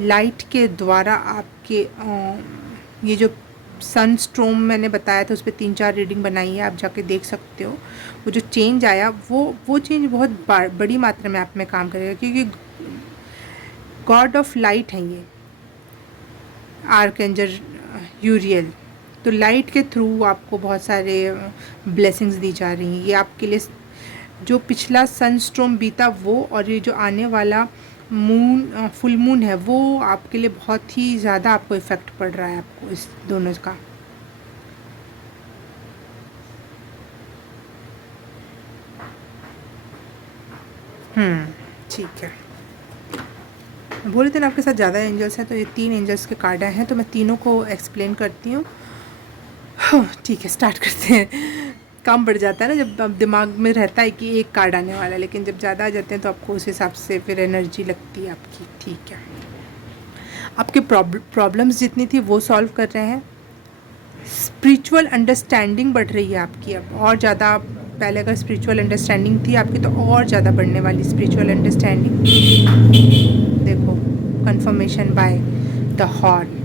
light के द्वारा आपके ये जो सन स्ट्रोम मैंने बताया था उस पर 3-4 रीडिंग बनाई है, आप जाके देख सकते हो। वो जो चेंज आया वो चेंज बहुत बड़ी मात्रा में आप में काम करेगा, क्योंकि गॉड ऑफ लाइट है ये आर्कएंजल यूरियल। तो लाइट के थ्रू आपको बहुत सारे ब्लेसिंग्स दी जा रही हैं। ये आपके लिए जो पिछला सन स्ट्रोम बीता वो, और ये जो आने वाला मून फुल मून है वो आपके लिए बहुत ही ज़्यादा आपको इफ़ेक्ट पड़ रहा है, आपको इस दोनों का। ठीक है। बोल रहे थे ना आपके साथ ज़्यादा एंजल्स हैं, तो ये 3 एंजल्स के कार्ड आए हैं, तो मैं तीनों को एक्सप्लेन करती हूँ। ठीक है, स्टार्ट करते हैं। काम बढ़ जाता है ना जब अब दिमाग में रहता है कि एक कार्ड आने वाला है, लेकिन जब ज़्यादा आ जाते हैं तो आपको उस हिसाब से फिर एनर्जी लगती है आपकी। ठीक है, आपके प्रॉब्लम्स जितनी थी वो सॉल्व कर रहे हैं। स्पिरिचुअल अंडरस्टैंडिंग बढ़ रही है आपकी अब और ज़्यादा। पहले अगर स्पिरिचुअल अंडरस्टैंडिंग थी आपकी तो और ज़्यादा बढ़ने वाली स्पिरिचुअल अंडरस्टैंडिंग। देखो, कंफर्मेशन बाय द हॉर्न।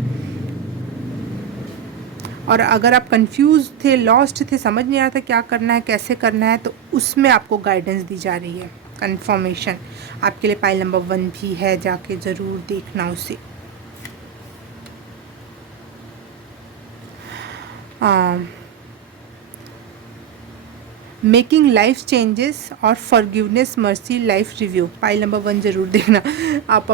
और अगर आप कंफ्यूज थे, लॉस्ट थे, समझ नहीं आ रहा था क्या करना है, कैसे करना है, तो उसमें आपको गाइडेंस दी जा रही है। कंफर्मेशन आपके लिए पाइल नंबर 1 भी है, जाके ज़रूर देखना उसे। मेकिंग लाइफ चेंजेस और forgiveness mercy life review, pile number 1 ज़रूर देखना। आप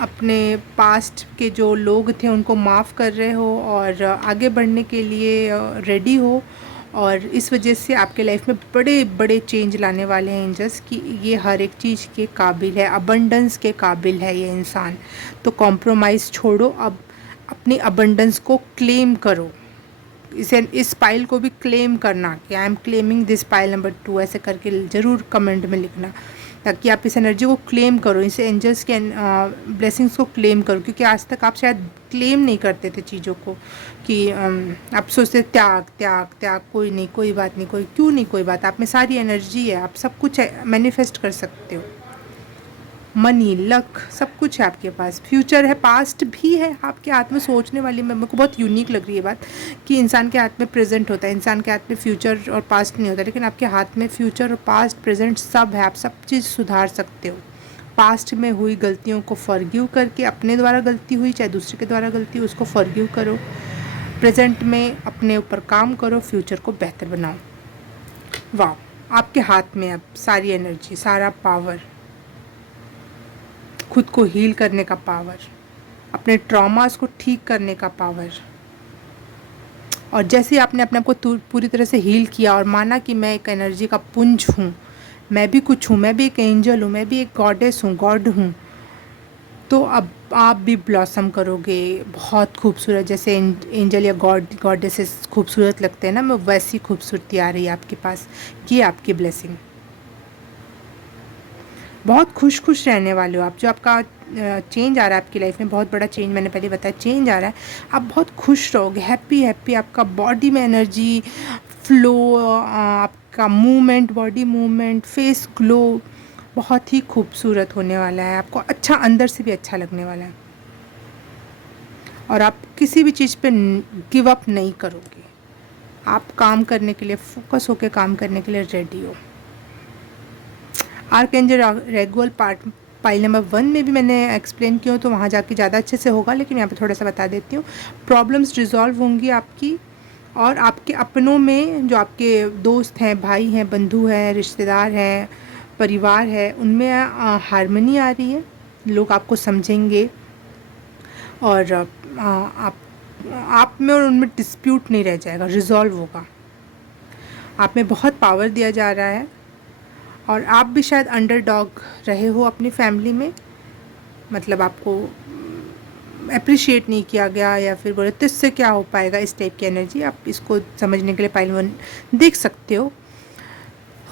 अपने पास्ट के जो लोग थे उनको माफ़ कर रहे हो और आगे बढ़ने के लिए रेडी हो, और इस वजह से आपके लाइफ में बड़े बड़े चेंज लाने वाले हैं एंजल्स कि ये हर एक चीज़ के काबिल है, अबंडेंस के काबिल है ये इंसान। तो कॉम्प्रोमाइज़ छोड़ो, अब अपनी अबंडेंस को क्लेम करो। इस पाइल को भी क्लेम करना कि I am claiming this pile number 2, ऐसे करके ज़रूर कमेंट में लिखना, ताकि आप इस एनर्जी को क्लेम करो, इस एंजल्स के ब्लेसिंग्स को क्लेम करो। क्योंकि आज तक आप शायद क्लेम नहीं करते थे चीज़ों को, कि आप सोचते त्याग त्याग त्याग, कोई नहीं, कोई बात नहीं, कोई क्यों नहीं, कोई बात। आप में सारी एनर्जी है, आप सब कुछ मैनिफेस्ट कर सकते हो। मनी, लक, सब कुछ है आपके पास। फ्यूचर है, पास्ट भी है आपके हाथ में। सोचने वाली मेरे को बहुत यूनिक लग रही है बात कि इंसान के हाथ में प्रेजेंट होता है, इंसान के हाथ में फ्यूचर और पास्ट नहीं होता, लेकिन आपके हाथ में फ्यूचर और पास्ट प्रेजेंट सब है। आप सब चीज़ सुधार सकते हो। पास्ट में हुई गलतियों को फॉरगिव करके, अपने द्वारा गलती हुई चाहे दूसरे के द्वारा गलती, उसको फॉरगिव करो। प्रेजेंट में अपने ऊपर काम करो, फ्यूचर को बेहतर बनाओ। वाह, आपके हाथ में अब सारी एनर्जी, सारा पावर, खुद को हील करने का पावर, अपने ट्रॉमास को ठीक करने का पावर। और जैसे ही आपने अपने आप को पूरी तरह से हील किया और माना कि मैं एक एनर्जी का पुंज हूँ, मैं भी कुछ हूँ, मैं भी एक एंजल हूँ, मैं भी एक गॉडेस हूँ, गॉड हूँ, तो अब आप भी ब्लॉसम करोगे बहुत खूबसूरत। जैसे एंजल या गॉडेसेस खूबसूरत लगते हैं ना, मैं वैसी खूबसूरती आ रही है आपके पास। ये आपकी ब्लेसिंग। बहुत खुश रहने वाले हो आप। जो आपका चेंज आ रहा है आपकी लाइफ में, बहुत बड़ा चेंज, मैंने पहले बताया चेंज आ रहा है, आप बहुत खुश रहोगे, हैप्पी। आपका बॉडी में एनर्जी फ्लो, आपका movement, body movement, face glow बहुत ही खूबसूरत होने वाला है। आपको अच्छा, अंदर से भी अच्छा लगने वाला है। और आप किसी भी चीज़ पे गिव अप नहीं करोगे। आप काम करने के लिए, फोकस होकर काम करने के लिए रेडी हो। आर्कएंजल रेगुअल पाइल नंबर 1 में भी मैंने एक्सप्लेन किया, तो वहाँ जाके ज़्यादा अच्छे से होगा, लेकिन यहाँ पे थोड़ा सा बता देती हूँ। प्रॉब्लम्स रिजॉल्व होंगी आपकी, और आपके अपनों में जो आपके दोस्त हैं, भाई हैं, बंधु हैं, रिश्तेदार हैं, परिवार है, उनमें हारमनी आ रही है। लोग आपको समझेंगे, और आप में और उनमें डिस्प्यूट नहीं रह जाएगा, रिजॉल्व होगा। आप में बहुत पावर दिया जा रहा है, और आप भी शायद अंडरडॉग रहे हो अपनी फैमिली में, मतलब आपको अप्रिशिएट नहीं किया गया, या फिर बोले तो इससे क्या हो पाएगा, इस टाइप की एनर्जी। आप इसको समझने के लिए पाइल 1 देख सकते हो।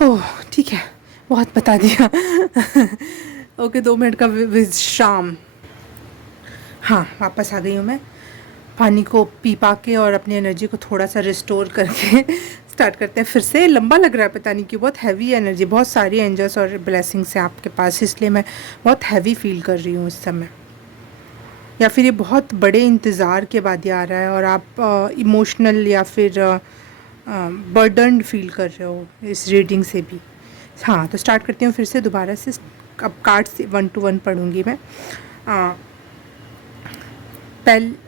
ओह ठीक है, बहुत बता दिया। ओके, 2 मिनट का विश्राम। हाँ, वापस आ गई हूँ मैं। पानी को पी पा के और अपनी एनर्जी को थोड़ा सा रिस्टोर करके स्टार्ट करते हैं फिर से। लंबा लग रहा है पता नहीं क्यों, बहुत हैवी एनर्जी, बहुत सारी एंजल्स और ब्लेसिंग्स हैं आपके पास, इसलिए मैं बहुत हैवी फील कर रही हूँ इस समय। या फिर ये बहुत बड़े इंतज़ार के बाद ये आ रहा है और आप इमोशनल या फिर बर्डन्ड फील कर रहे हो इस रीडिंग से भी। हाँ, तो स्टार्ट करती हूँ फिर से दोबारा से। अब कार्ड से 1 to 1 पढ़ूँगी मैं।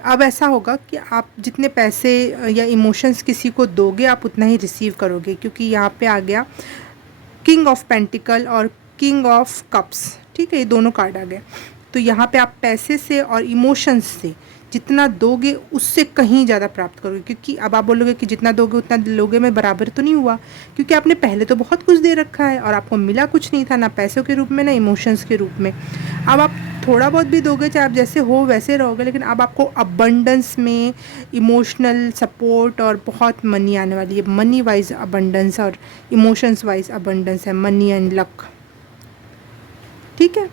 अब ऐसा होगा कि आप जितने पैसे या इमोशंस किसी को दोगे आप उतना ही रिसीव करोगे, क्योंकि यहाँ पे आ गया किंग ऑफ पेंटिकल और किंग ऑफ कप्स। ठीक है, ये दोनों कार्ड आ गए। तो यहाँ पे आप पैसे से और इमोशंस से जितना दोगे उससे कहीं ज़्यादा प्राप्त करोगे, क्योंकि अब आप बोलोगे कि जितना दोगे उतना लोगे में, बराबर तो नहीं हुआ, क्योंकि आपने पहले तो बहुत कुछ दे रखा है और आपको मिला कुछ नहीं था, ना पैसों के रूप में ना इमोशंस के रूप में। अब आप थोड़ा बहुत भी दोगे, चाहे आप जैसे हो वैसे रहोगे, लेकिन अब आपको अबंडेंस में इमोशनल सपोर्ट और बहुत मनी आने वाली है। मनी वाइज अबंडेंस और इमोशंस वाइज अबंडेंस है, मनी एंड लक। ठीक है,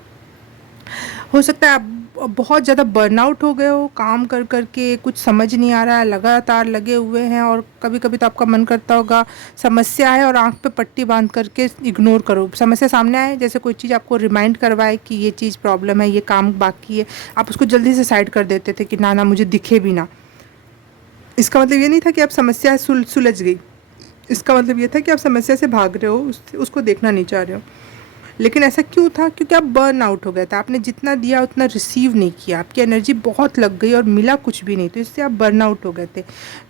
हो सकता है आप बहुत ज़्यादा बर्नआउट हो गए हो, काम कर कर के कुछ समझ नहीं आ रहा है, लगातार लगे हुए हैं, और कभी कभी तो आपका मन करता होगा समस्या है और आंख पे पट्टी बांध करके इग्नोर करो। समस्या सामने आए, जैसे कोई चीज़ आपको रिमाइंड करवाए कि ये चीज़ प्रॉब्लम है, ये काम बाकी है, आप उसको जल्दी से साइड कर देते थे कि ना ना मुझे दिखे भी ना। इसका मतलब ये नहीं था कि आप समस्या सुलझ गई, इसका मतलब ये था कि आप समस्या से भाग रहे हो, उसको देखना नहीं चाह रहे हो। लेकिन ऐसा क्यों था? क्योंकि आप बर्न आउट हो गए थे, आपने जितना दिया उतना रिसीव नहीं किया, आपकी एनर्जी बहुत लग गई और मिला कुछ भी नहीं, तो इससे आप बर्न आउट हो गए थे।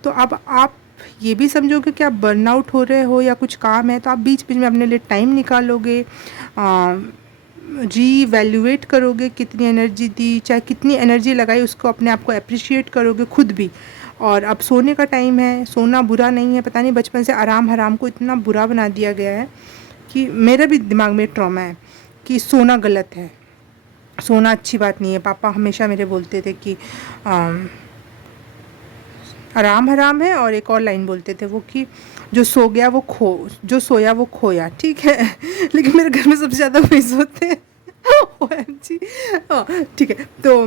तो अब आप ये भी समझोगे कि आप बर्न आउट हो रहे हो या कुछ काम है, तो आप बीच बीच में अपने लिए टाइम निकालोगे, रीवैल्यूएट करोगे कितनी एनर्जी दी, चाहे कितनी एनर्जी लगाई, उसको अपने आप को अप्रिशिएट करोगे खुद भी। और अब सोने का टाइम है, सोना बुरा नहीं है। पता नहीं बचपन से आराम हराम को इतना बुरा बना दिया गया है कि मेरे भी दिमाग में ट्रॉमा है कि सोना गलत है, सोना अच्छी बात नहीं है। पापा हमेशा मेरे बोलते थे कि आराम हराम है, और एक और लाइन बोलते थे वो कि जो सो गया वो जो सोया वो खोया। ठीक है लेकिन मेरे घर में सबसे ज़्यादा वही सोते हैं OMG। हाँ ठीक है, तो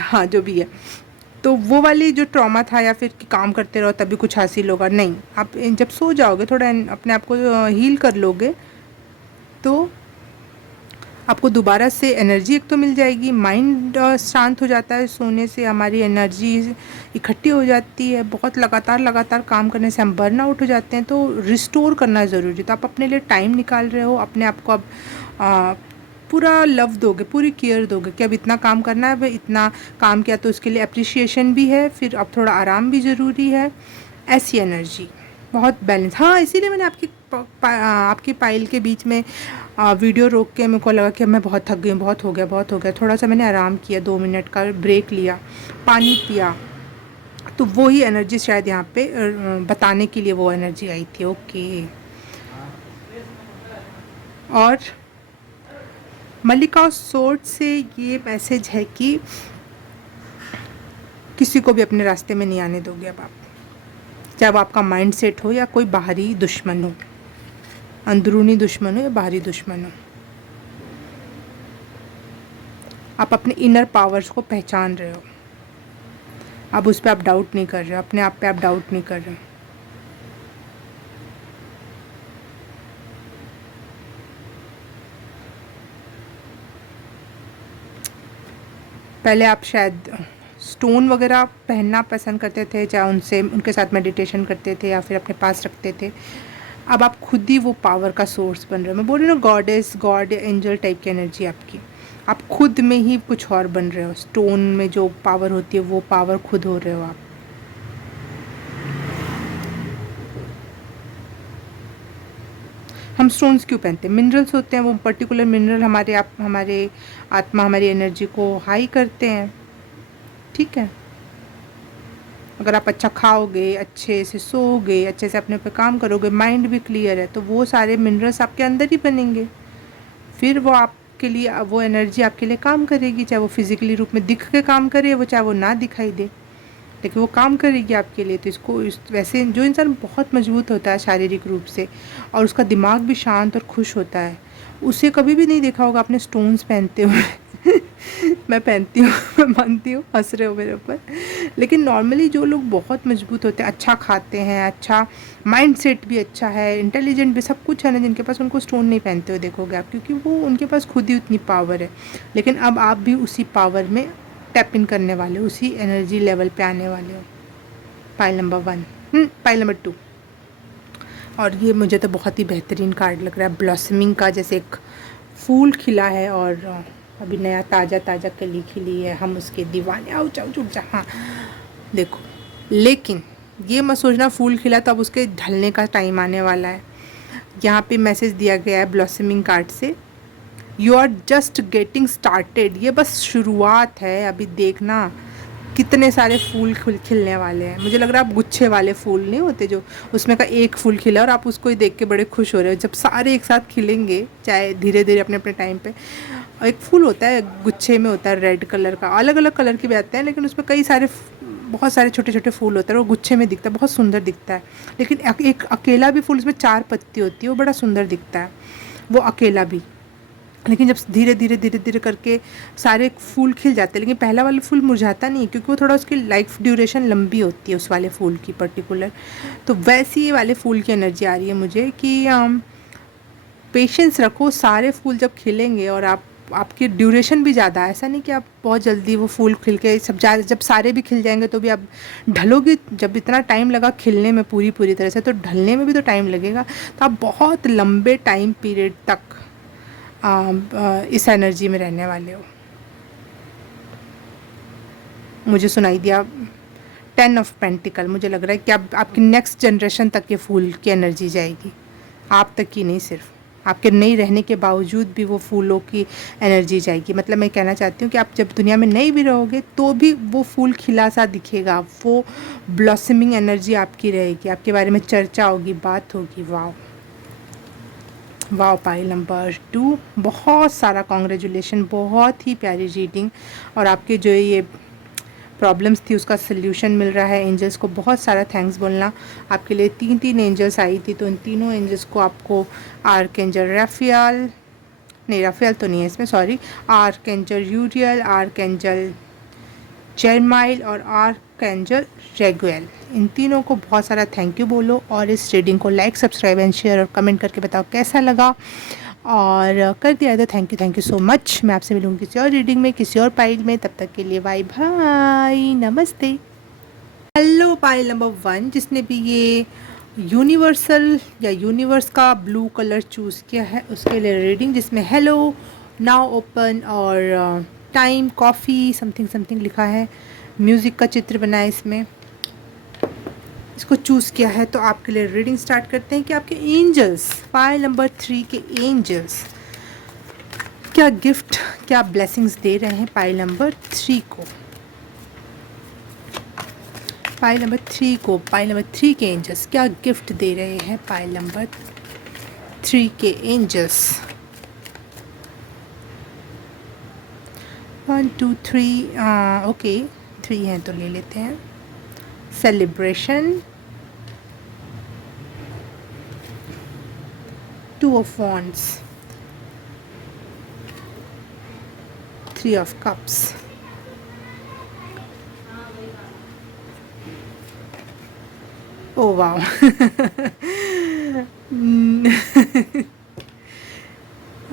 हाँ जो भी है, तो वो वाली जो ट्रॉमा था, या फिर कि काम करते रहो तभी कुछ हासिल होगा, नहीं। आप जब सो जाओगे, थोड़ा अपने आप को हील कर लोगे, तो आपको दोबारा से एनर्जी एक तो मिल जाएगी, माइंड शांत हो जाता है, सोने से हमारी एनर्जी इकट्ठी हो जाती है। बहुत लगातार काम करने से हम बर्न आउट हो जाते हैं, तो रिस्टोर करना ज़रूरी है। तो आप अपने लिए टाइम निकाल रहे हो, अपने आप को अब पूरा लव दोगे, पूरी केयर दोगे कि अब इतना काम करना है, इतना काम किया तो उसके लिए अप्रिशिएशन भी है, फिर अब थोड़ा आराम भी ज़रूरी है। ऐसी एनर्जी बहुत बैलेंस। हाँ, इसीलिए मैंने आपकी पाइल के बीच में वीडियो रोक के, मेरे को लगा कि मैं बहुत थक गई, बहुत हो गया। थोड़ा सा मैंने आराम किया, 2 मिनट का ब्रेक लिया, पानी पिया, तो वो ही एनर्जी शायद यहाँ पे बताने के लिए वो एनर्जी आई थी। ओके, और मल्लिका ऑफ सोर्ड्स से ये मैसेज है कि किसी को भी अपने रास्ते में नहीं आने दोगे अब आप, चाहे वो आपका माइंड सेट हो या कोई बाहरी दुश्मन हो, अंदरूनी दुश्मन हो या बाहरी दुश्मन हो। आप अपने इनर पावर्स को पहचान रहे हो, अब उस पर आप डाउट नहीं कर रहे हो, अपने आप पे आप डाउट नहीं कर रहे हो। पहले आप शायद स्टोन वगैरह पहनना पसंद करते थे, चाहे उनके साथ मेडिटेशन करते थे या फिर अपने पास रखते थे। अब आप खुद ही वो पावर का सोर्स बन रहे हो। मैं बोल रही हूँ गॉड या एंजल टाइप की एनर्जी आपकी, आप खुद में ही कुछ और बन रहे हो। स्टोन में जो पावर होती है वो पावर खुद हो रहे हो आप। हम स्टोन्स क्यों पहनते हैं? मिनरल्स होते हैं, वो पर्टिकुलर मिनरल हमारे आत्मा, हमारी एनर्जी को हाई करते हैं। ठीक है, अगर आप अच्छा खाओगे, अच्छे से सोओगे, अच्छे से अपने पे काम करोगे, माइंड भी क्लियर है, तो वो सारे मिनरल्स आपके अंदर ही बनेंगे। फिर वो आपके लिए, वो एनर्जी आपके लिए काम करेगी, चाहे वो फिजिकली रूप में दिख के काम करे, वो चाहे वो ना दिखाई दे, लेकिन वो काम करेगी आपके लिए। तो वैसे जो इंसान बहुत मजबूत होता है शारीरिक रूप से और उसका दिमाग भी शांत और खुश होता है, उसे कभी भी नहीं देखा होगा आपने स्टोन्स पहनते हुए मैं पहनती हूँ, मैं मानती हूँ, हंस रहे हो मेरे ऊपर। लेकिन नॉर्मली जो लोग बहुत मजबूत होते हैं, अच्छा खाते हैं, अच्छा माइंड सेट भी अच्छा है, इंटेलिजेंट भी, सब कुछ है ना, जिनके पास, उनको स्टोन नहीं पहनते हो देखोगे आप, क्योंकि वो उनके पास खुद ही उतनी पावर है। लेकिन अब आप भी उसी पावर में टैप इन करने वाले हो, उसी एनर्जी लेवल पे आने वाले हो। Pile number 1, pile number 2। और ये मुझे तो बहुत ही बेहतरीन कार्ड लग रहा है, ब्लॉसमिंग का, जैसे एक फूल खिला है और अभी नया ताज़ा ताज़ा कली खिली है, हम उसके दीवाने। आओ जाओ जुट जा, हाँ देखो। लेकिन ये मत सोचना फूल खिला तो अब उसके ढलने का टाइम आने वाला है। यहाँ पे मैसेज दिया गया है ब्लॉसमिंग कार्ड से, you are just getting started. ये बस शुरुआत है, अभी देखना कितने सारे फूल खिलने वाले हैं। मुझे लग रहा है आप गुच्छे वाले फूल नहीं होते जो उसमें का एक फूल खिला और आप उसको ही देख के बड़े खुश हो रहे हो। जब सारे एक साथ खिलेंगे, चाहे धीरे धीरे अपने अपने टाइम पे, एक फूल होता है गुच्छे में, होता है रेड कलर का, अलग अलग कलर के भी आते हैं, लेकिन उसमें कई सारे, बहुत सारे छोटे छोटे फूल होते हैं, वो गुच्छे में दिखता है, बहुत सुंदर दिखता है। लेकिन एक अकेला भी फूल, उसमें 4 पत्ती होती है, वो बड़ा सुंदर दिखता है, वो अकेला भी। लेकिन जब धीरे धीरे धीरे धीरे करके सारे फूल खिल जाते हैं, लेकिन पहला वाला फूल मुरझाता नहीं है, क्योंकि वो थोड़ा, उसकी लाइफ ड्यूरेशन लंबी होती है उस वाले फूल की पर्टिकुलर। तो वैसी ये वाले फूल की एनर्जी आ रही है मुझे कि पेशेंस रखो, सारे फूल जब खिलेंगे, और आपकी ड्यूरेशन भी ज़्यादा है, ऐसा नहीं कि आप बहुत जल्दी वो फूल खिल के जब सारे भी खिल जाएंगे तो भी आप ढलोगे। जब इतना टाइम लगा खिलने में पूरी तरह से, तो ढलने में भी तो टाइम लगेगा। तो आप बहुत लंबे टाइम पीरियड तक इस एनर्जी में रहने वाले हो। मुझे सुनाई दिया 10 ऑफ पेंटिकल। मुझे लग रहा है कि आपकी नेक्स्ट जनरेशन तक ये फूल की एनर्जी जाएगी, आप तक की नहीं, सिर्फ आपके नहीं रहने के बावजूद भी वो फूलों की एनर्जी जाएगी। मतलब मैं कहना चाहती हूँ कि आप जब दुनिया में नहीं भी रहोगे तो भी वो फूल खिला सा दिखेगा, वो ब्लॉसमिंग एनर्जी आपकी रहेगी, आपके बारे में चर्चा होगी, बात होगी। वाह वाह। पाइल नंबर 2, बहुत सारा कॉन्ग्रेचुलेशन, बहुत ही प्यारी रीडिंग। और आपके जो ये प्रॉब्लम्स थी उसका सल्यूशन मिल रहा है। एंजल्स को बहुत सारा थैंक्स बोलना। आपके लिए 3 एंजल्स आई थी, तो इन तीनों एंजल्स को आपको आर्कएंजल राफेल, नहीं राफेल तो नहीं है इसमें, सॉरी, आर्कएंजल यूरियल, आर्कएंजल जेरमाइल और आर्कएंजल रेगुएल, इन तीनों को बहुत सारा थैंक यू बोलो। और इस रीडिंग को लाइक, सब्सक्राइब एंड शेयर और कमेंट करके बताओ कैसा लगा। और कर दिया है तो थैंक यू सो मच। मैं आपसे मिलूँगी किसी और रीडिंग में, किसी और पाइल में। तब तक के लिए बाय बाय, नमस्ते। हेलो पाइल नंबर 1, जिसने भी ये यूनिवर्सल या यूनिवर्स का ब्लू कलर चूज़ किया है, उसके लिए रीडिंग, जिसमें हेलो, नाउ ओपन और टाइम, कॉफ़ी, समथिंग समथिंग लिखा है, म्यूज़िक का चित्र बना है इसमें, इसको चूज़ किया है। तो आपके लिए रीडिंग स्टार्ट करते हैं कि आपके एंजल्स, पाइल नंबर 3 के एंजल्स क्या गिफ्ट, क्या ब्लेसिंग्स दे रहे हैं पाइल नंबर 3 को। पाइल नंबर 3 को, पाइल नंबर 3 के एंजल्स क्या गिफ्ट दे रहे हैं पाइल नंबर 3 के एंजल्स। 1 2 3, ओके 3 हैं तो ले लेते हैं। Celebration, 2 of wands, 3 of cups, oh wow.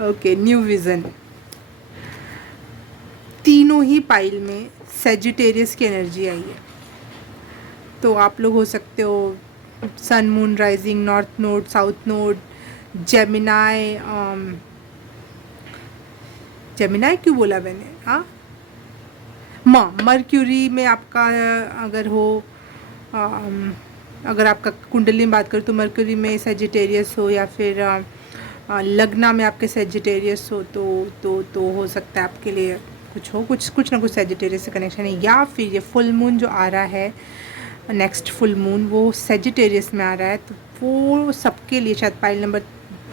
Okay, new vision. तीनों ही पाइल में सेजिटेरियस की एनर्जी आई है। तो आप लोग हो सकते हो sun, moon, rising, north node, south node, Gemini, Gemini क्यों बोला मैंने, हाँ, मर्क्यूरी में आपका अगर हो, अगर आपका कुंडली में बात करूँ तो मर्क्यूरी में सेजिटेरियस हो, या फिर लग्ना में आपके सेजिटेरियस हो, तो हो सकता है आपके लिए कुछ हो, कुछ ना कुछ सेजिटेरियस से कनेक्शन है। या फिर ये फुल मून जो आ रहा है, नेक्स्ट फुल मून, वो सेजिटेरियस में आ रहा है, तो वो सबके लिए शायद पाइल नंबर,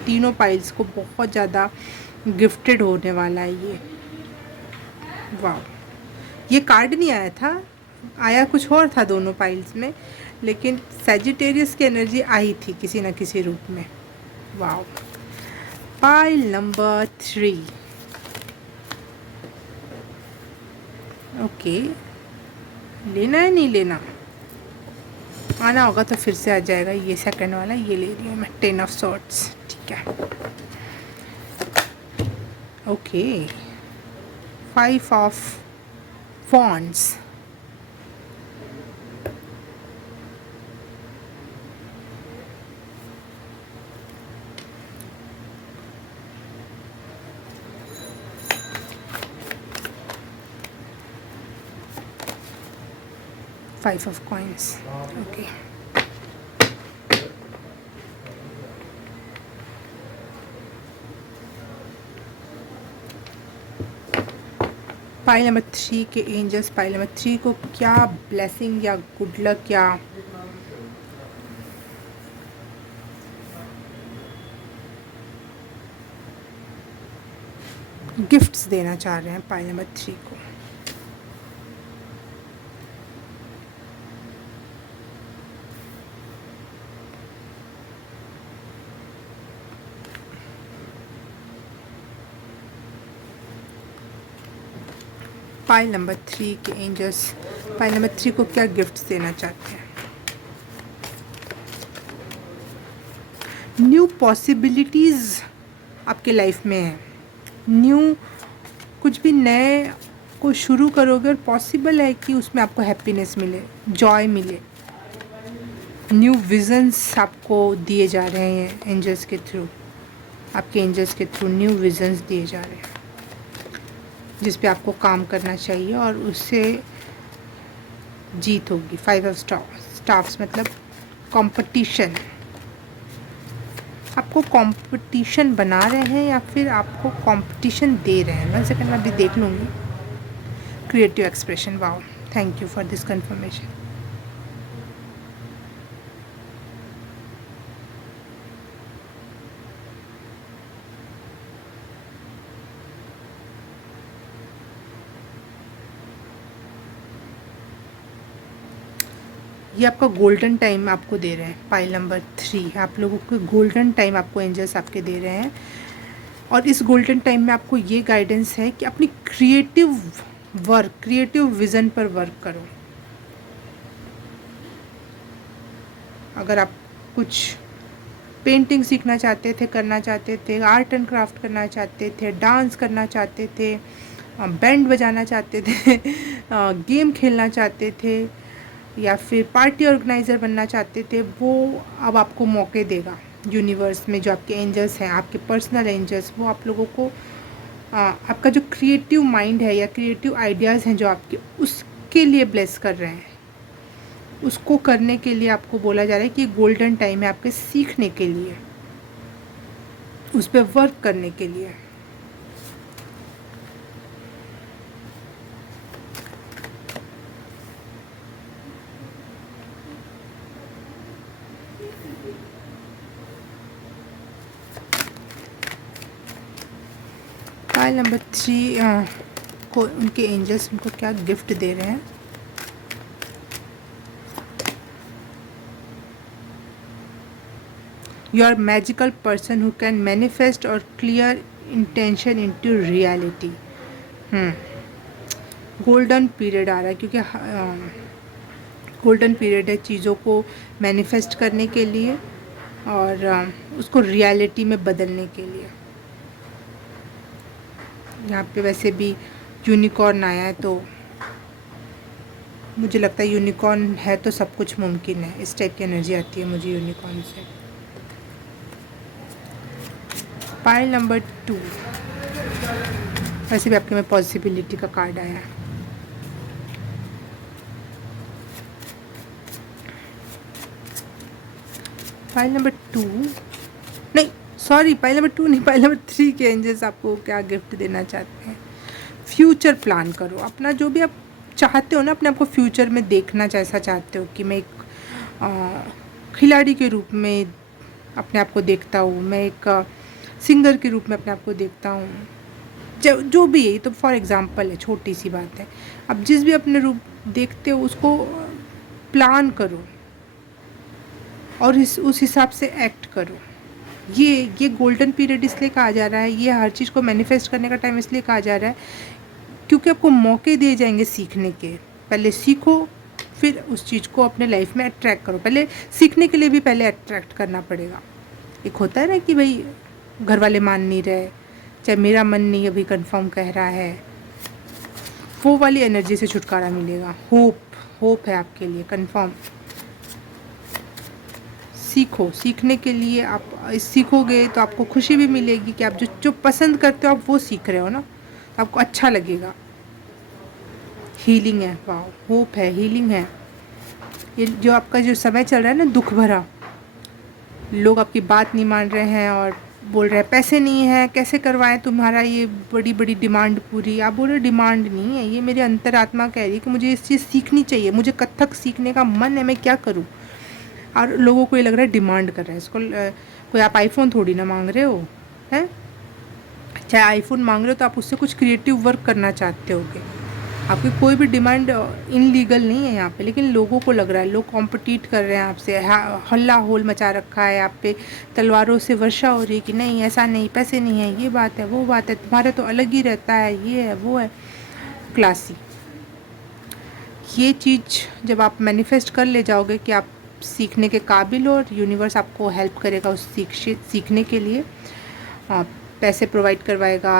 तीनों पाइल्स को बहुत ज़्यादा गिफ्टेड होने वाला है ये। वाह, ये कार्ड नहीं आया था, आया कुछ और था दोनों पाइल्स में, लेकिन सेजिटेरियस की एनर्जी आई थी किसी न किसी रूप में। वाह। पाइल नंबर 3, ओके, लेना है नहीं लेना, आना होगा तो फिर से आ जाएगा। ये सेकंड वाला ये ले रही हूँ मैं, 10 ऑफ सॉर्ट्स, ठीक है। Okay, 5 of wands, five of coins, okay. Pile number 3 के एंजल्स पाइल नंबर 3 को क्या ब्लेसिंग या गुड लक या गिफ्ट्स देना चाह रहे हैं पाइल नंबर 3 को। पाइल नंबर 3 के एंजल्स पाइल नंबर 3 को क्या गिफ्ट्स देना चाहते हैं? न्यू पॉसिबिलिटीज़ आपके लाइफ में है, न्यू कुछ भी नए को शुरू करोगे और पॉसिबल है कि उसमें आपको हैप्पीनेस मिले, जॉय मिले। न्यू विजन्स आपको दिए जा रहे हैं एंजल्स के थ्रू, आपके एंजल्स के थ्रू न्यू विजन्स दिए जा रहे हैं जिस पे आपको काम करना चाहिए और उससे जीत होगी। 5 ऑफ स्टाफ्स मतलब कंपटीशन, आपको कंपटीशन बना रहे हैं या फिर आपको कंपटीशन दे रहे हैं। 1 सेकंड में अभी देख लूँगी। Creative expression, wow, thank you for this confirmation. ये आपका गोल्डन टाइम आपको दे रहे हैं। पाइल नंबर 3 आप लोगों को गोल्डन टाइम आपको एंजल्स आपके दे रहे हैं और इस गोल्डन टाइम में आपको ये गाइडेंस है कि अपनी क्रिएटिव वर्क, क्रिएटिव विज़न पर वर्क करो। अगर आप कुछ पेंटिंग सीखना चाहते थे, करना चाहते थे, आर्ट एंड क्राफ्ट करना चाहते थे, डांस करना चाहते थे, बैंड बजाना चाहते थे, गेम खेलना चाहते थे या फिर पार्टी ऑर्गेनाइज़र बनना चाहते थे, वो अब आपको मौके देगा यूनिवर्स में। जो आपके एंजल्स हैं, आपके पर्सनल एंजल्स, वो आप लोगों को आपका जो क्रिएटिव माइंड है या क्रिएटिव आइडियाज़ हैं जो आपके, उसके लिए ब्लेस कर रहे हैं। उसको करने के लिए आपको बोला जा रहा है कि गोल्डन टाइम है आपके सीखने के लिए, उस पर वर्क करने के लिए। पाइल नंबर 3 को उनके एंजल्स उनको क्या गिफ्ट दे रहे हैं? You are magical person who can manifest or clear intention into reality। Golden period आ रहा है क्योंकि गोल्डन पीरियड है चीज़ों को मैनिफेस्ट करने के लिए और उसको रियलिटी में बदलने के लिए। यहाँ पे वैसे भी यूनिकॉर्न आया है तो मुझे लगता है यूनिकॉर्न है तो सब कुछ मुमकिन है, इस टाइप की एनर्जी आती है मुझे यूनिकॉर्न से। पाइल नंबर 2 वैसे भी आपके में पॉसिबिलिटी का कार्ड आया है। पाइल नंबर 2 नहीं, सॉरी, पाइल नंबर 2 नहीं, पाइल नंबर 3 के एंजल्स आपको क्या गिफ्ट देना चाहते हैं? फ्यूचर प्लान करो अपना, जो भी आप चाहते हो ना, अपने आप को फ्यूचर में देखना जैसा चाहते हो कि मैं एक खिलाड़ी के रूप में अपने आप को देखता हूँ, मैं एक सिंगर के रूप में अपने आप को देखता हूँ, जो भी है, तो फॉर एग्जांपल है, छोटी सी बात है। अब जिस भी अपने रूप देखते हो उसको प्लान करो और उस हिसाब से एक्ट करो। ये गोल्डन पीरियड इसलिए कहा जा रहा है, ये हर चीज़ को मैनिफेस्ट करने का टाइम इसलिए कहा जा रहा है क्योंकि आपको मौके दिए जाएंगे सीखने के। पहले सीखो, फिर उस चीज़ को अपने लाइफ में अट्रैक्ट करो। पहले सीखने के लिए भी पहले अट्रैक्ट करना पड़ेगा। एक होता है ना कि भाई घर वाले मान नहीं रहे, चाहे मेरा मन नहीं अभी कंफर्म कह रहा है, वो वाली एनर्जी से छुटकारा मिलेगा। होप है आपके लिए कंफर्म। सीखो, सीखने के लिए आप सीखोगे तो आपको खुशी भी मिलेगी कि आप जो जो पसंद करते हो आप वो सीख रहे हो ना, तो आपको अच्छा लगेगा। हीलिंग है, वाह, होप है, हीलिंग है। ये जो आपका जो समय चल रहा है ना दुख भरा, लोग आपकी बात नहीं मान रहे हैं और बोल रहे हैं पैसे नहीं है, कैसे करवाएं तुम्हारा ये बड़ी बड़ी डिमांड पूरी। आप बोल रहे डिमांड नहीं है, ये मेरी अंतरात्मा कह रही है कि मुझे इस चीज़ सीखनी चाहिए, मुझे कथक सीखने का मन है, मैं क्या करूं। और लोगों को ये लग रहा है डिमांड कर रहे हैं इसको। कोई आप आईफोन थोड़ी ना मांग रहे हो, हैं? चाहे आईफोन मांग रहे हो तो आप उससे कुछ क्रिएटिव वर्क करना चाहते होगे। आपकी कोई भी डिमांड इनलीगल नहीं है यहाँ पे, लेकिन लोगों को लग रहा है, लोग कॉम्पिटिट कर रहे हैं आपसे, हल्ला होल मचा रखा है, आप पे तलवारों से वर्षा हो रही है कि नहीं ऐसा नहीं, पैसे नहीं है, ये बात है, वो बात है, तुम्हारा तो अलग ही रहता है, ये है वो है। क्लासी ये चीज़ जब आप मैनिफेस्ट कर ले जाओगे कि आप सीखने के काबिल हो, और यूनिवर्स आपको हेल्प करेगा उस सीखने के लिए, पैसे प्रोवाइड करवाएगा,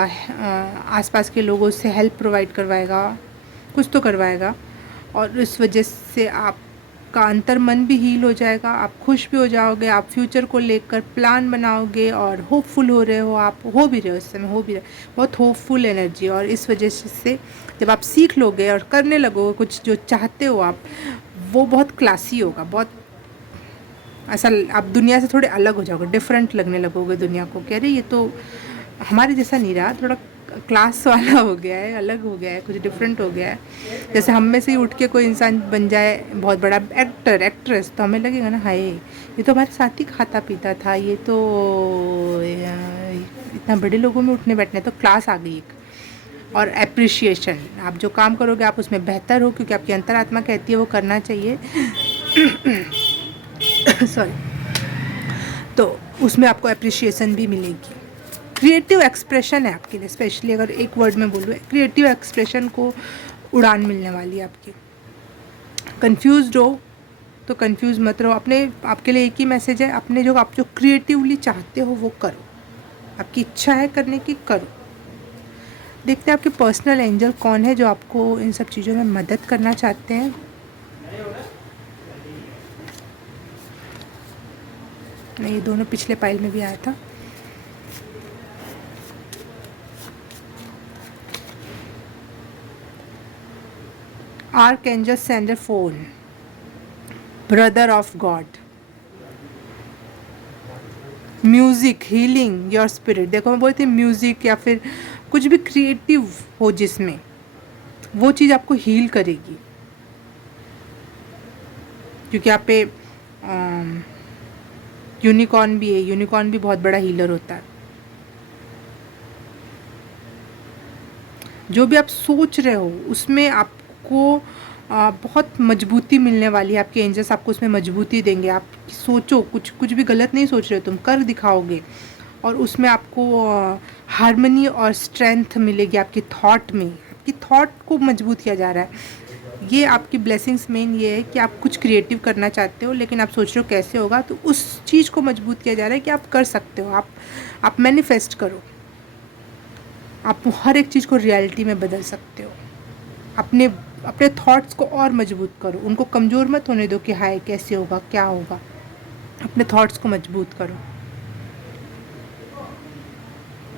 आसपास के लोगों से हेल्प प्रोवाइड करवाएगा, कुछ तो करवाएगा, और इस वजह से आपका अंतर मन भी हील हो जाएगा, आप खुश भी हो जाओगे, आप फ्यूचर को लेकर प्लान बनाओगे और होपफुल हो रहे हो, आप हो भी रहे हो, इस समय हो भी रहे, बहुत होपफुल एनर्जी। और इस वजह से जब आप सीख लोगे और करने लगोगे कुछ जो चाहते हो आप, वो बहुत क्लासी होगा, बहुत ऐसा आप दुनिया से थोड़े अलग हो जाओगे, डिफरेंट लगने लगोगे दुनिया को, कह रहे ये तो हमारे जैसा नहीं रहा, थोड़ा क्लास वाला हो गया है, अलग हो गया है, कुछ डिफरेंट हो गया है। जैसे हम में से ही उठ के कोई इंसान बन जाए बहुत बड़ा एक्टर एक्ट्रेस, तो हमें लगेगा ना हाय ये तो हमारे साथ ही खाता पीता था, ये तो इतना बड़े लोगों में उठने बैठने, तो क्लास आ गई एक। और एप्रिशिएशन, आप जो काम करोगे आप उसमें बेहतर हो, क्योंकि आपकी अंतरात्मा कहती है वो करना चाहिए। सॉरी, तो उसमें आपको एप्रिशिएशन भी मिलेगी। क्रिएटिव एक्सप्रेशन है आपके लिए, स्पेशली अगर एक वर्ड में बोलूँ, क्रिएटिव एक्सप्रेशन को उड़ान मिलने वाली है आपकी। कंफ्यूज्ड हो तो कंफ्यूज मत रहो, अपने आपके लिए एक ही मैसेज है, अपने जो आप जो क्रिएटिवली चाहते हो वो करो, आपकी इच्छा है करने की, करो। देखते हैं आपके पर्सनल एंजल कौन है जो आपको इन सब चीज़ों में मदद करना चाहते हैं। नहीं, ये दोनों पिछले पाइल में भी आया था। Archangel Sandalphon, brother of God, music healing your spirit. देखो मैं बोलती हूँ म्यूज़िक या फिर कुछ भी क्रिएटिव हो जिसमें, वो चीज़ आपको हील करेगी, क्योंकि आप पे यूनिकॉर्न भी है, यूनिकॉर्न भी बहुत बड़ा हीलर होता है। जो भी आप सोच रहे हो उसमें आपको बहुत मजबूती मिलने वाली है, आपके एंजल्स आपको उसमें मजबूती देंगे। आप सोचो, कुछ भी गलत नहीं सोच रहे हो, तुम कर दिखाओगे, और उसमें आपको हार्मनी और स्ट्रेंथ मिलेगी आपके थॉट में, आपकी थॉट को मजबूत किया जा रहा है। ये आपकी ब्लेसिंग्स मेन ये है कि आप कुछ क्रिएटिव करना चाहते हो, लेकिन आप सोच रहे हो कैसे होगा, तो उस चीज़ को मजबूत किया जा रहा है कि आप कर सकते हो। आप मैनिफेस्ट करो, आप हर एक चीज़ को रियलिटी में बदल सकते हो। अपने अपने थॉट्स को और मजबूत करो, उनको कमज़ोर मत होने दो कि हाय कैसे होगा क्या होगा। अपने थॉट्स को मजबूत करो,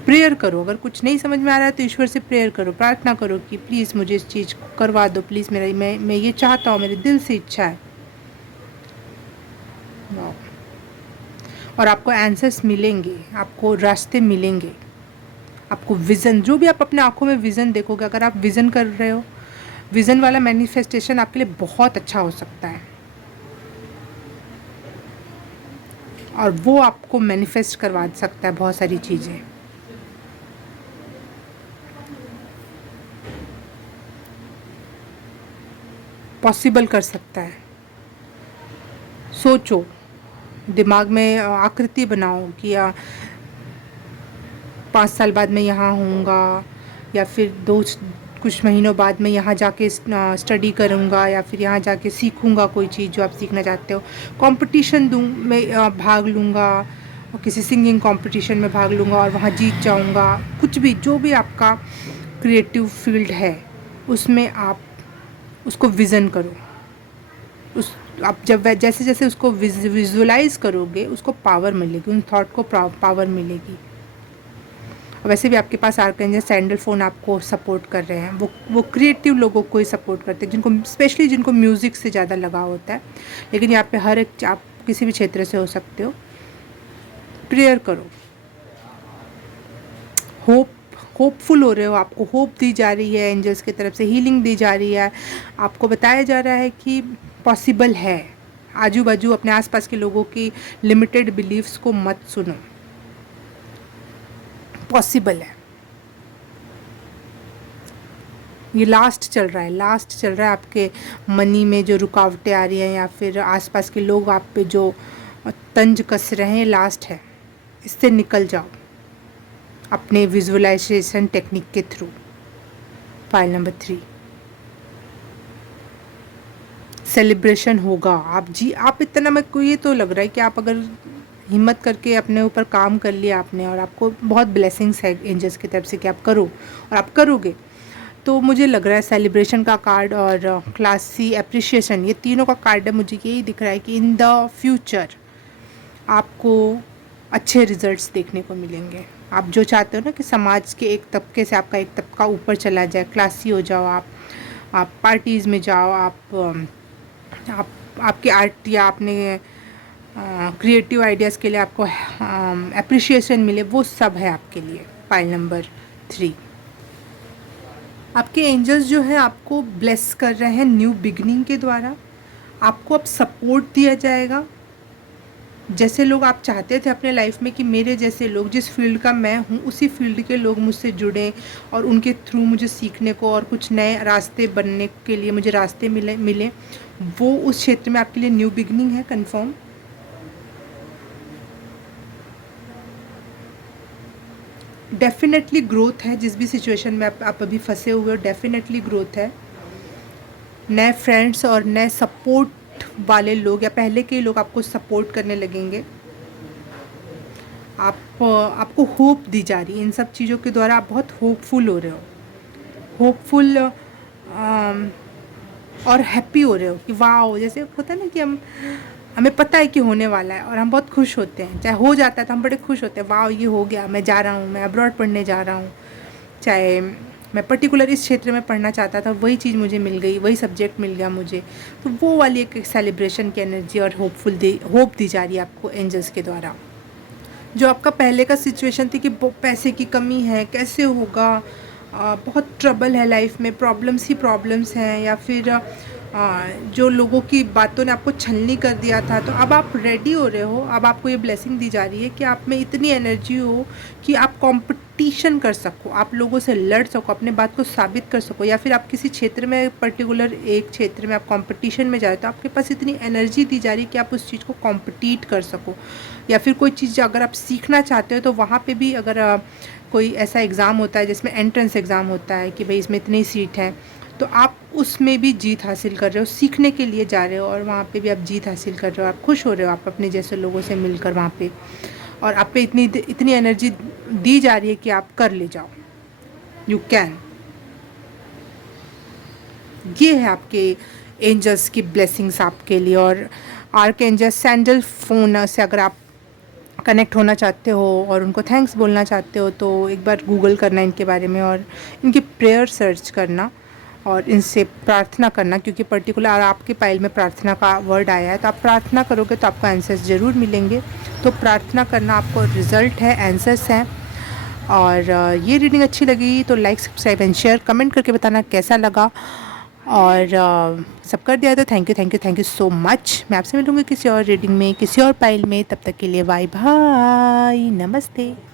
प्रेयर करो। अगर कुछ नहीं समझ में आ रहा है तो ईश्वर से प्रेयर करो, प्रार्थना करो कि प्लीज़ मुझे इस चीज़ को करवा दो, प्लीज़ मैं ये चाहता हूँ, मेरे दिल से इच्छा है। और आपको आंसर्स मिलेंगे, आपको रास्ते मिलेंगे, आपको विज़न, जो भी आप अपने आँखों में विज़न देखोगे, अगर आप विज़न कर रहे हो, विज़न वाला मैनिफेस्टेशन आपके लिए बहुत अच्छा हो सकता है, और वो आपको मैनिफेस्ट करवा सकता है बहुत सारी चीज़ें। पॉसिबल कर सकता है। सोचो, दिमाग में आकृति बनाओ कि 5 साल बाद मैं यहाँ होऊंगा, या फिर कुछ महीनों बाद मैं यहाँ जाके स्टडी करूँगा या फिर यहाँ जाके सीखूँगा कोई चीज़ जो आप सीखना चाहते हो, कंपटीशन भाग लूँगा और किसी सिंगिंग कंपटीशन में भाग लूँगा और वहाँ जीत जाऊँगा। कुछ भी, जो भी आपका क्रिएटिव फील्ड है उसमें आप उसको विज़न करो। आप जब जैसे जैसे उसको विजुअलाइज करोगे उसको पावर मिलेगी, उन थॉट को पावर मिलेगी। वैसे भी आपके पास आर्कएंजल सैंडलफोन आपको सपोर्ट कर रहे हैं, वो क्रिएटिव लोगों को ही सपोर्ट करते हैं, जिनको स्पेशली जिनको म्यूज़िक से ज़्यादा लगाव होता है। लेकिन यहाँ पे हर एक, आप किसी भी क्षेत्र से हो सकते हो। प्रेयर करो, होपफुल हो रहे हो, आपको होप दी जा रही है, एंजल्स की तरफ से हीलिंग दी जा रही है, आपको बताया जा रहा है कि पॉसिबल है। आजू बाजू अपने आसपास के लोगों की लिमिटेड बिलीव्स को मत सुनो, पॉसिबल है। ये लास्ट चल रहा है आपके मनी में जो रुकावटें आ रही हैं या फिर आसपास के लोग आप पे जो तंज कस रहे हैं, लास्ट है। इससे निकल जाओ अपने विजुअलाइजेशन टेक्निक के थ्रू। फाइल नंबर 3, सेलिब्रेशन होगा। आप इतना, मेरे को ये तो लग रहा है कि आप अगर हिम्मत करके अपने ऊपर काम कर लिया आपने और आपको बहुत ब्लेसिंग्स है एंजल्स की तरफ से कि आप करो और आप करोगे, तो मुझे लग रहा है सेलिब्रेशन का कार्ड और क्लासी एप्रिशिएशन, ये तीनों का कार्ड है। मुझे यही दिख रहा है कि इन द फ्यूचर आपको अच्छे रिजल्ट्स देखने को मिलेंगे। आप जो चाहते हो ना कि समाज के एक तबके से आपका एक तबका ऊपर चला जाए, क्लासी हो जाओ, आप पार्टीज़ में जाओ, आपके आर्ट या आपने क्रिएटिव आइडियाज़ के लिए आपको एप्रिशिएशन मिले, वो सब है आपके लिए। फाइल नंबर 3, आपके एंजल्स जो है आपको ब्लेस कर रहे हैं न्यू बिगनिंग के द्वारा। आपको अब सपोर्ट दिया जाएगा। जैसे लोग आप चाहते थे अपने लाइफ में कि मेरे जैसे लोग, जिस फील्ड का मैं हूँ उसी फील्ड के लोग मुझसे जुड़ें और उनके थ्रू मुझे सीखने को और कुछ नए रास्ते बनने के लिए मुझे रास्ते मिले, वो उस क्षेत्र में आपके लिए न्यू बिगनिंग है, कंफर्म। डेफिनेटली ग्रोथ है, जिस भी सिचुएशन में आप अभी फंसे हुए हो, डेफिनेटली ग्रोथ है। नए फ्रेंड्स और नए सपोर्ट वाले लोग या पहले के लोग आपको सपोर्ट करने लगेंगे। आपको होप दी जा रही है इन सब चीज़ों के द्वारा। आप बहुत होपफुल हो रहे हो, होपफुल और हैप्पी हो रहे हो कि वाह, जैसे होता है ना कि हमें पता है कि होने वाला है और हम बहुत खुश होते हैं। चाहे हो जाता है तो हम बड़े खुश होते हैं, वाह ये हो गया, मैं जा रहा हूँ, मैं अब्रॉड पढ़ने जा रहा हूँ। चाहे मैं पर्टिकुलर इस क्षेत्र में पढ़ना चाहता था, वही चीज़ मुझे मिल गई, वही सब्जेक्ट मिल गया मुझे। तो वो वाली एक सेलिब्रेशन की एनर्जी और होप दी जा रही है आपको एंजल्स के द्वारा। जो आपका पहले का सिचुएशन थी कि पैसे की कमी है, कैसे होगा, बहुत ट्रबल है लाइफ में, प्रॉब्लम्स ही प्रॉब्लम्स हैं, या फिर जो लोगों की बातों ने आपको छलनी कर दिया था, तो अब आप रेडी हो रहे हो। अब आपको ये ब्लेसिंग दी जा रही है कि आप में इतनी एनर्जी हो कि आप कंपटीशन कर सको, आप लोगों से लड़ सको, अपने बात को साबित कर सको, या फिर आप किसी क्षेत्र में, पर्टिकुलर एक क्षेत्र में आप कंपटीशन में जा रहे हो, तो आपके पास इतनी एनर्जी दी जा रही है कि आप उस चीज़ को कॉम्पिटिट कर सको। या फिर कोई चीज़ अगर आप सीखना चाहते हो तो वहाँ पे भी अगर कोई ऐसा एग्ज़ाम होता है जिसमें एंट्रेंस एग्ज़ाम होता है कि भाई इसमें इतनी सीट है, तो आप उसमें भी जीत हासिल कर रहे हो, सीखने के लिए जा रहे हो और वहाँ पे भी आप जीत हासिल कर रहे हो, आप खुश हो रहे हो आप अपने जैसे लोगों से मिलकर वहाँ पे, और आप पे इतनी एनर्जी दी जा रही है कि आप कर ले जाओ, यू कैन। ये है आपके एंजल्स की ब्लेसिंग्स आपके लिए। और आर्कएंजल सैंडलफोन से अगर आप कनेक्ट होना चाहते हो और उनको थैंक्स बोलना चाहते हो तो एक बार गूगल करना इनके बारे में और इनकी प्रेयर सर्च करना और इनसे प्रार्थना करना, क्योंकि पर्टिकुलर आपके फाइल में प्रार्थना का वर्ड आया है, तो आप प्रार्थना करोगे तो आपको आंसर्स ज़रूर मिलेंगे। तो प्रार्थना करना, आपको रिज़ल्ट है, आंसर्स हैं। और ये रीडिंग अच्छी लगी तो like, subscribe and share, comment करके बताना कैसा लगा। और सब कर दिया तो थैंक यू सो मच। मैं आपसे मिलूँगी किसी और रीडिंग में, किसी और फाइल में। तब तक के लिए बाय बाय, नमस्ते।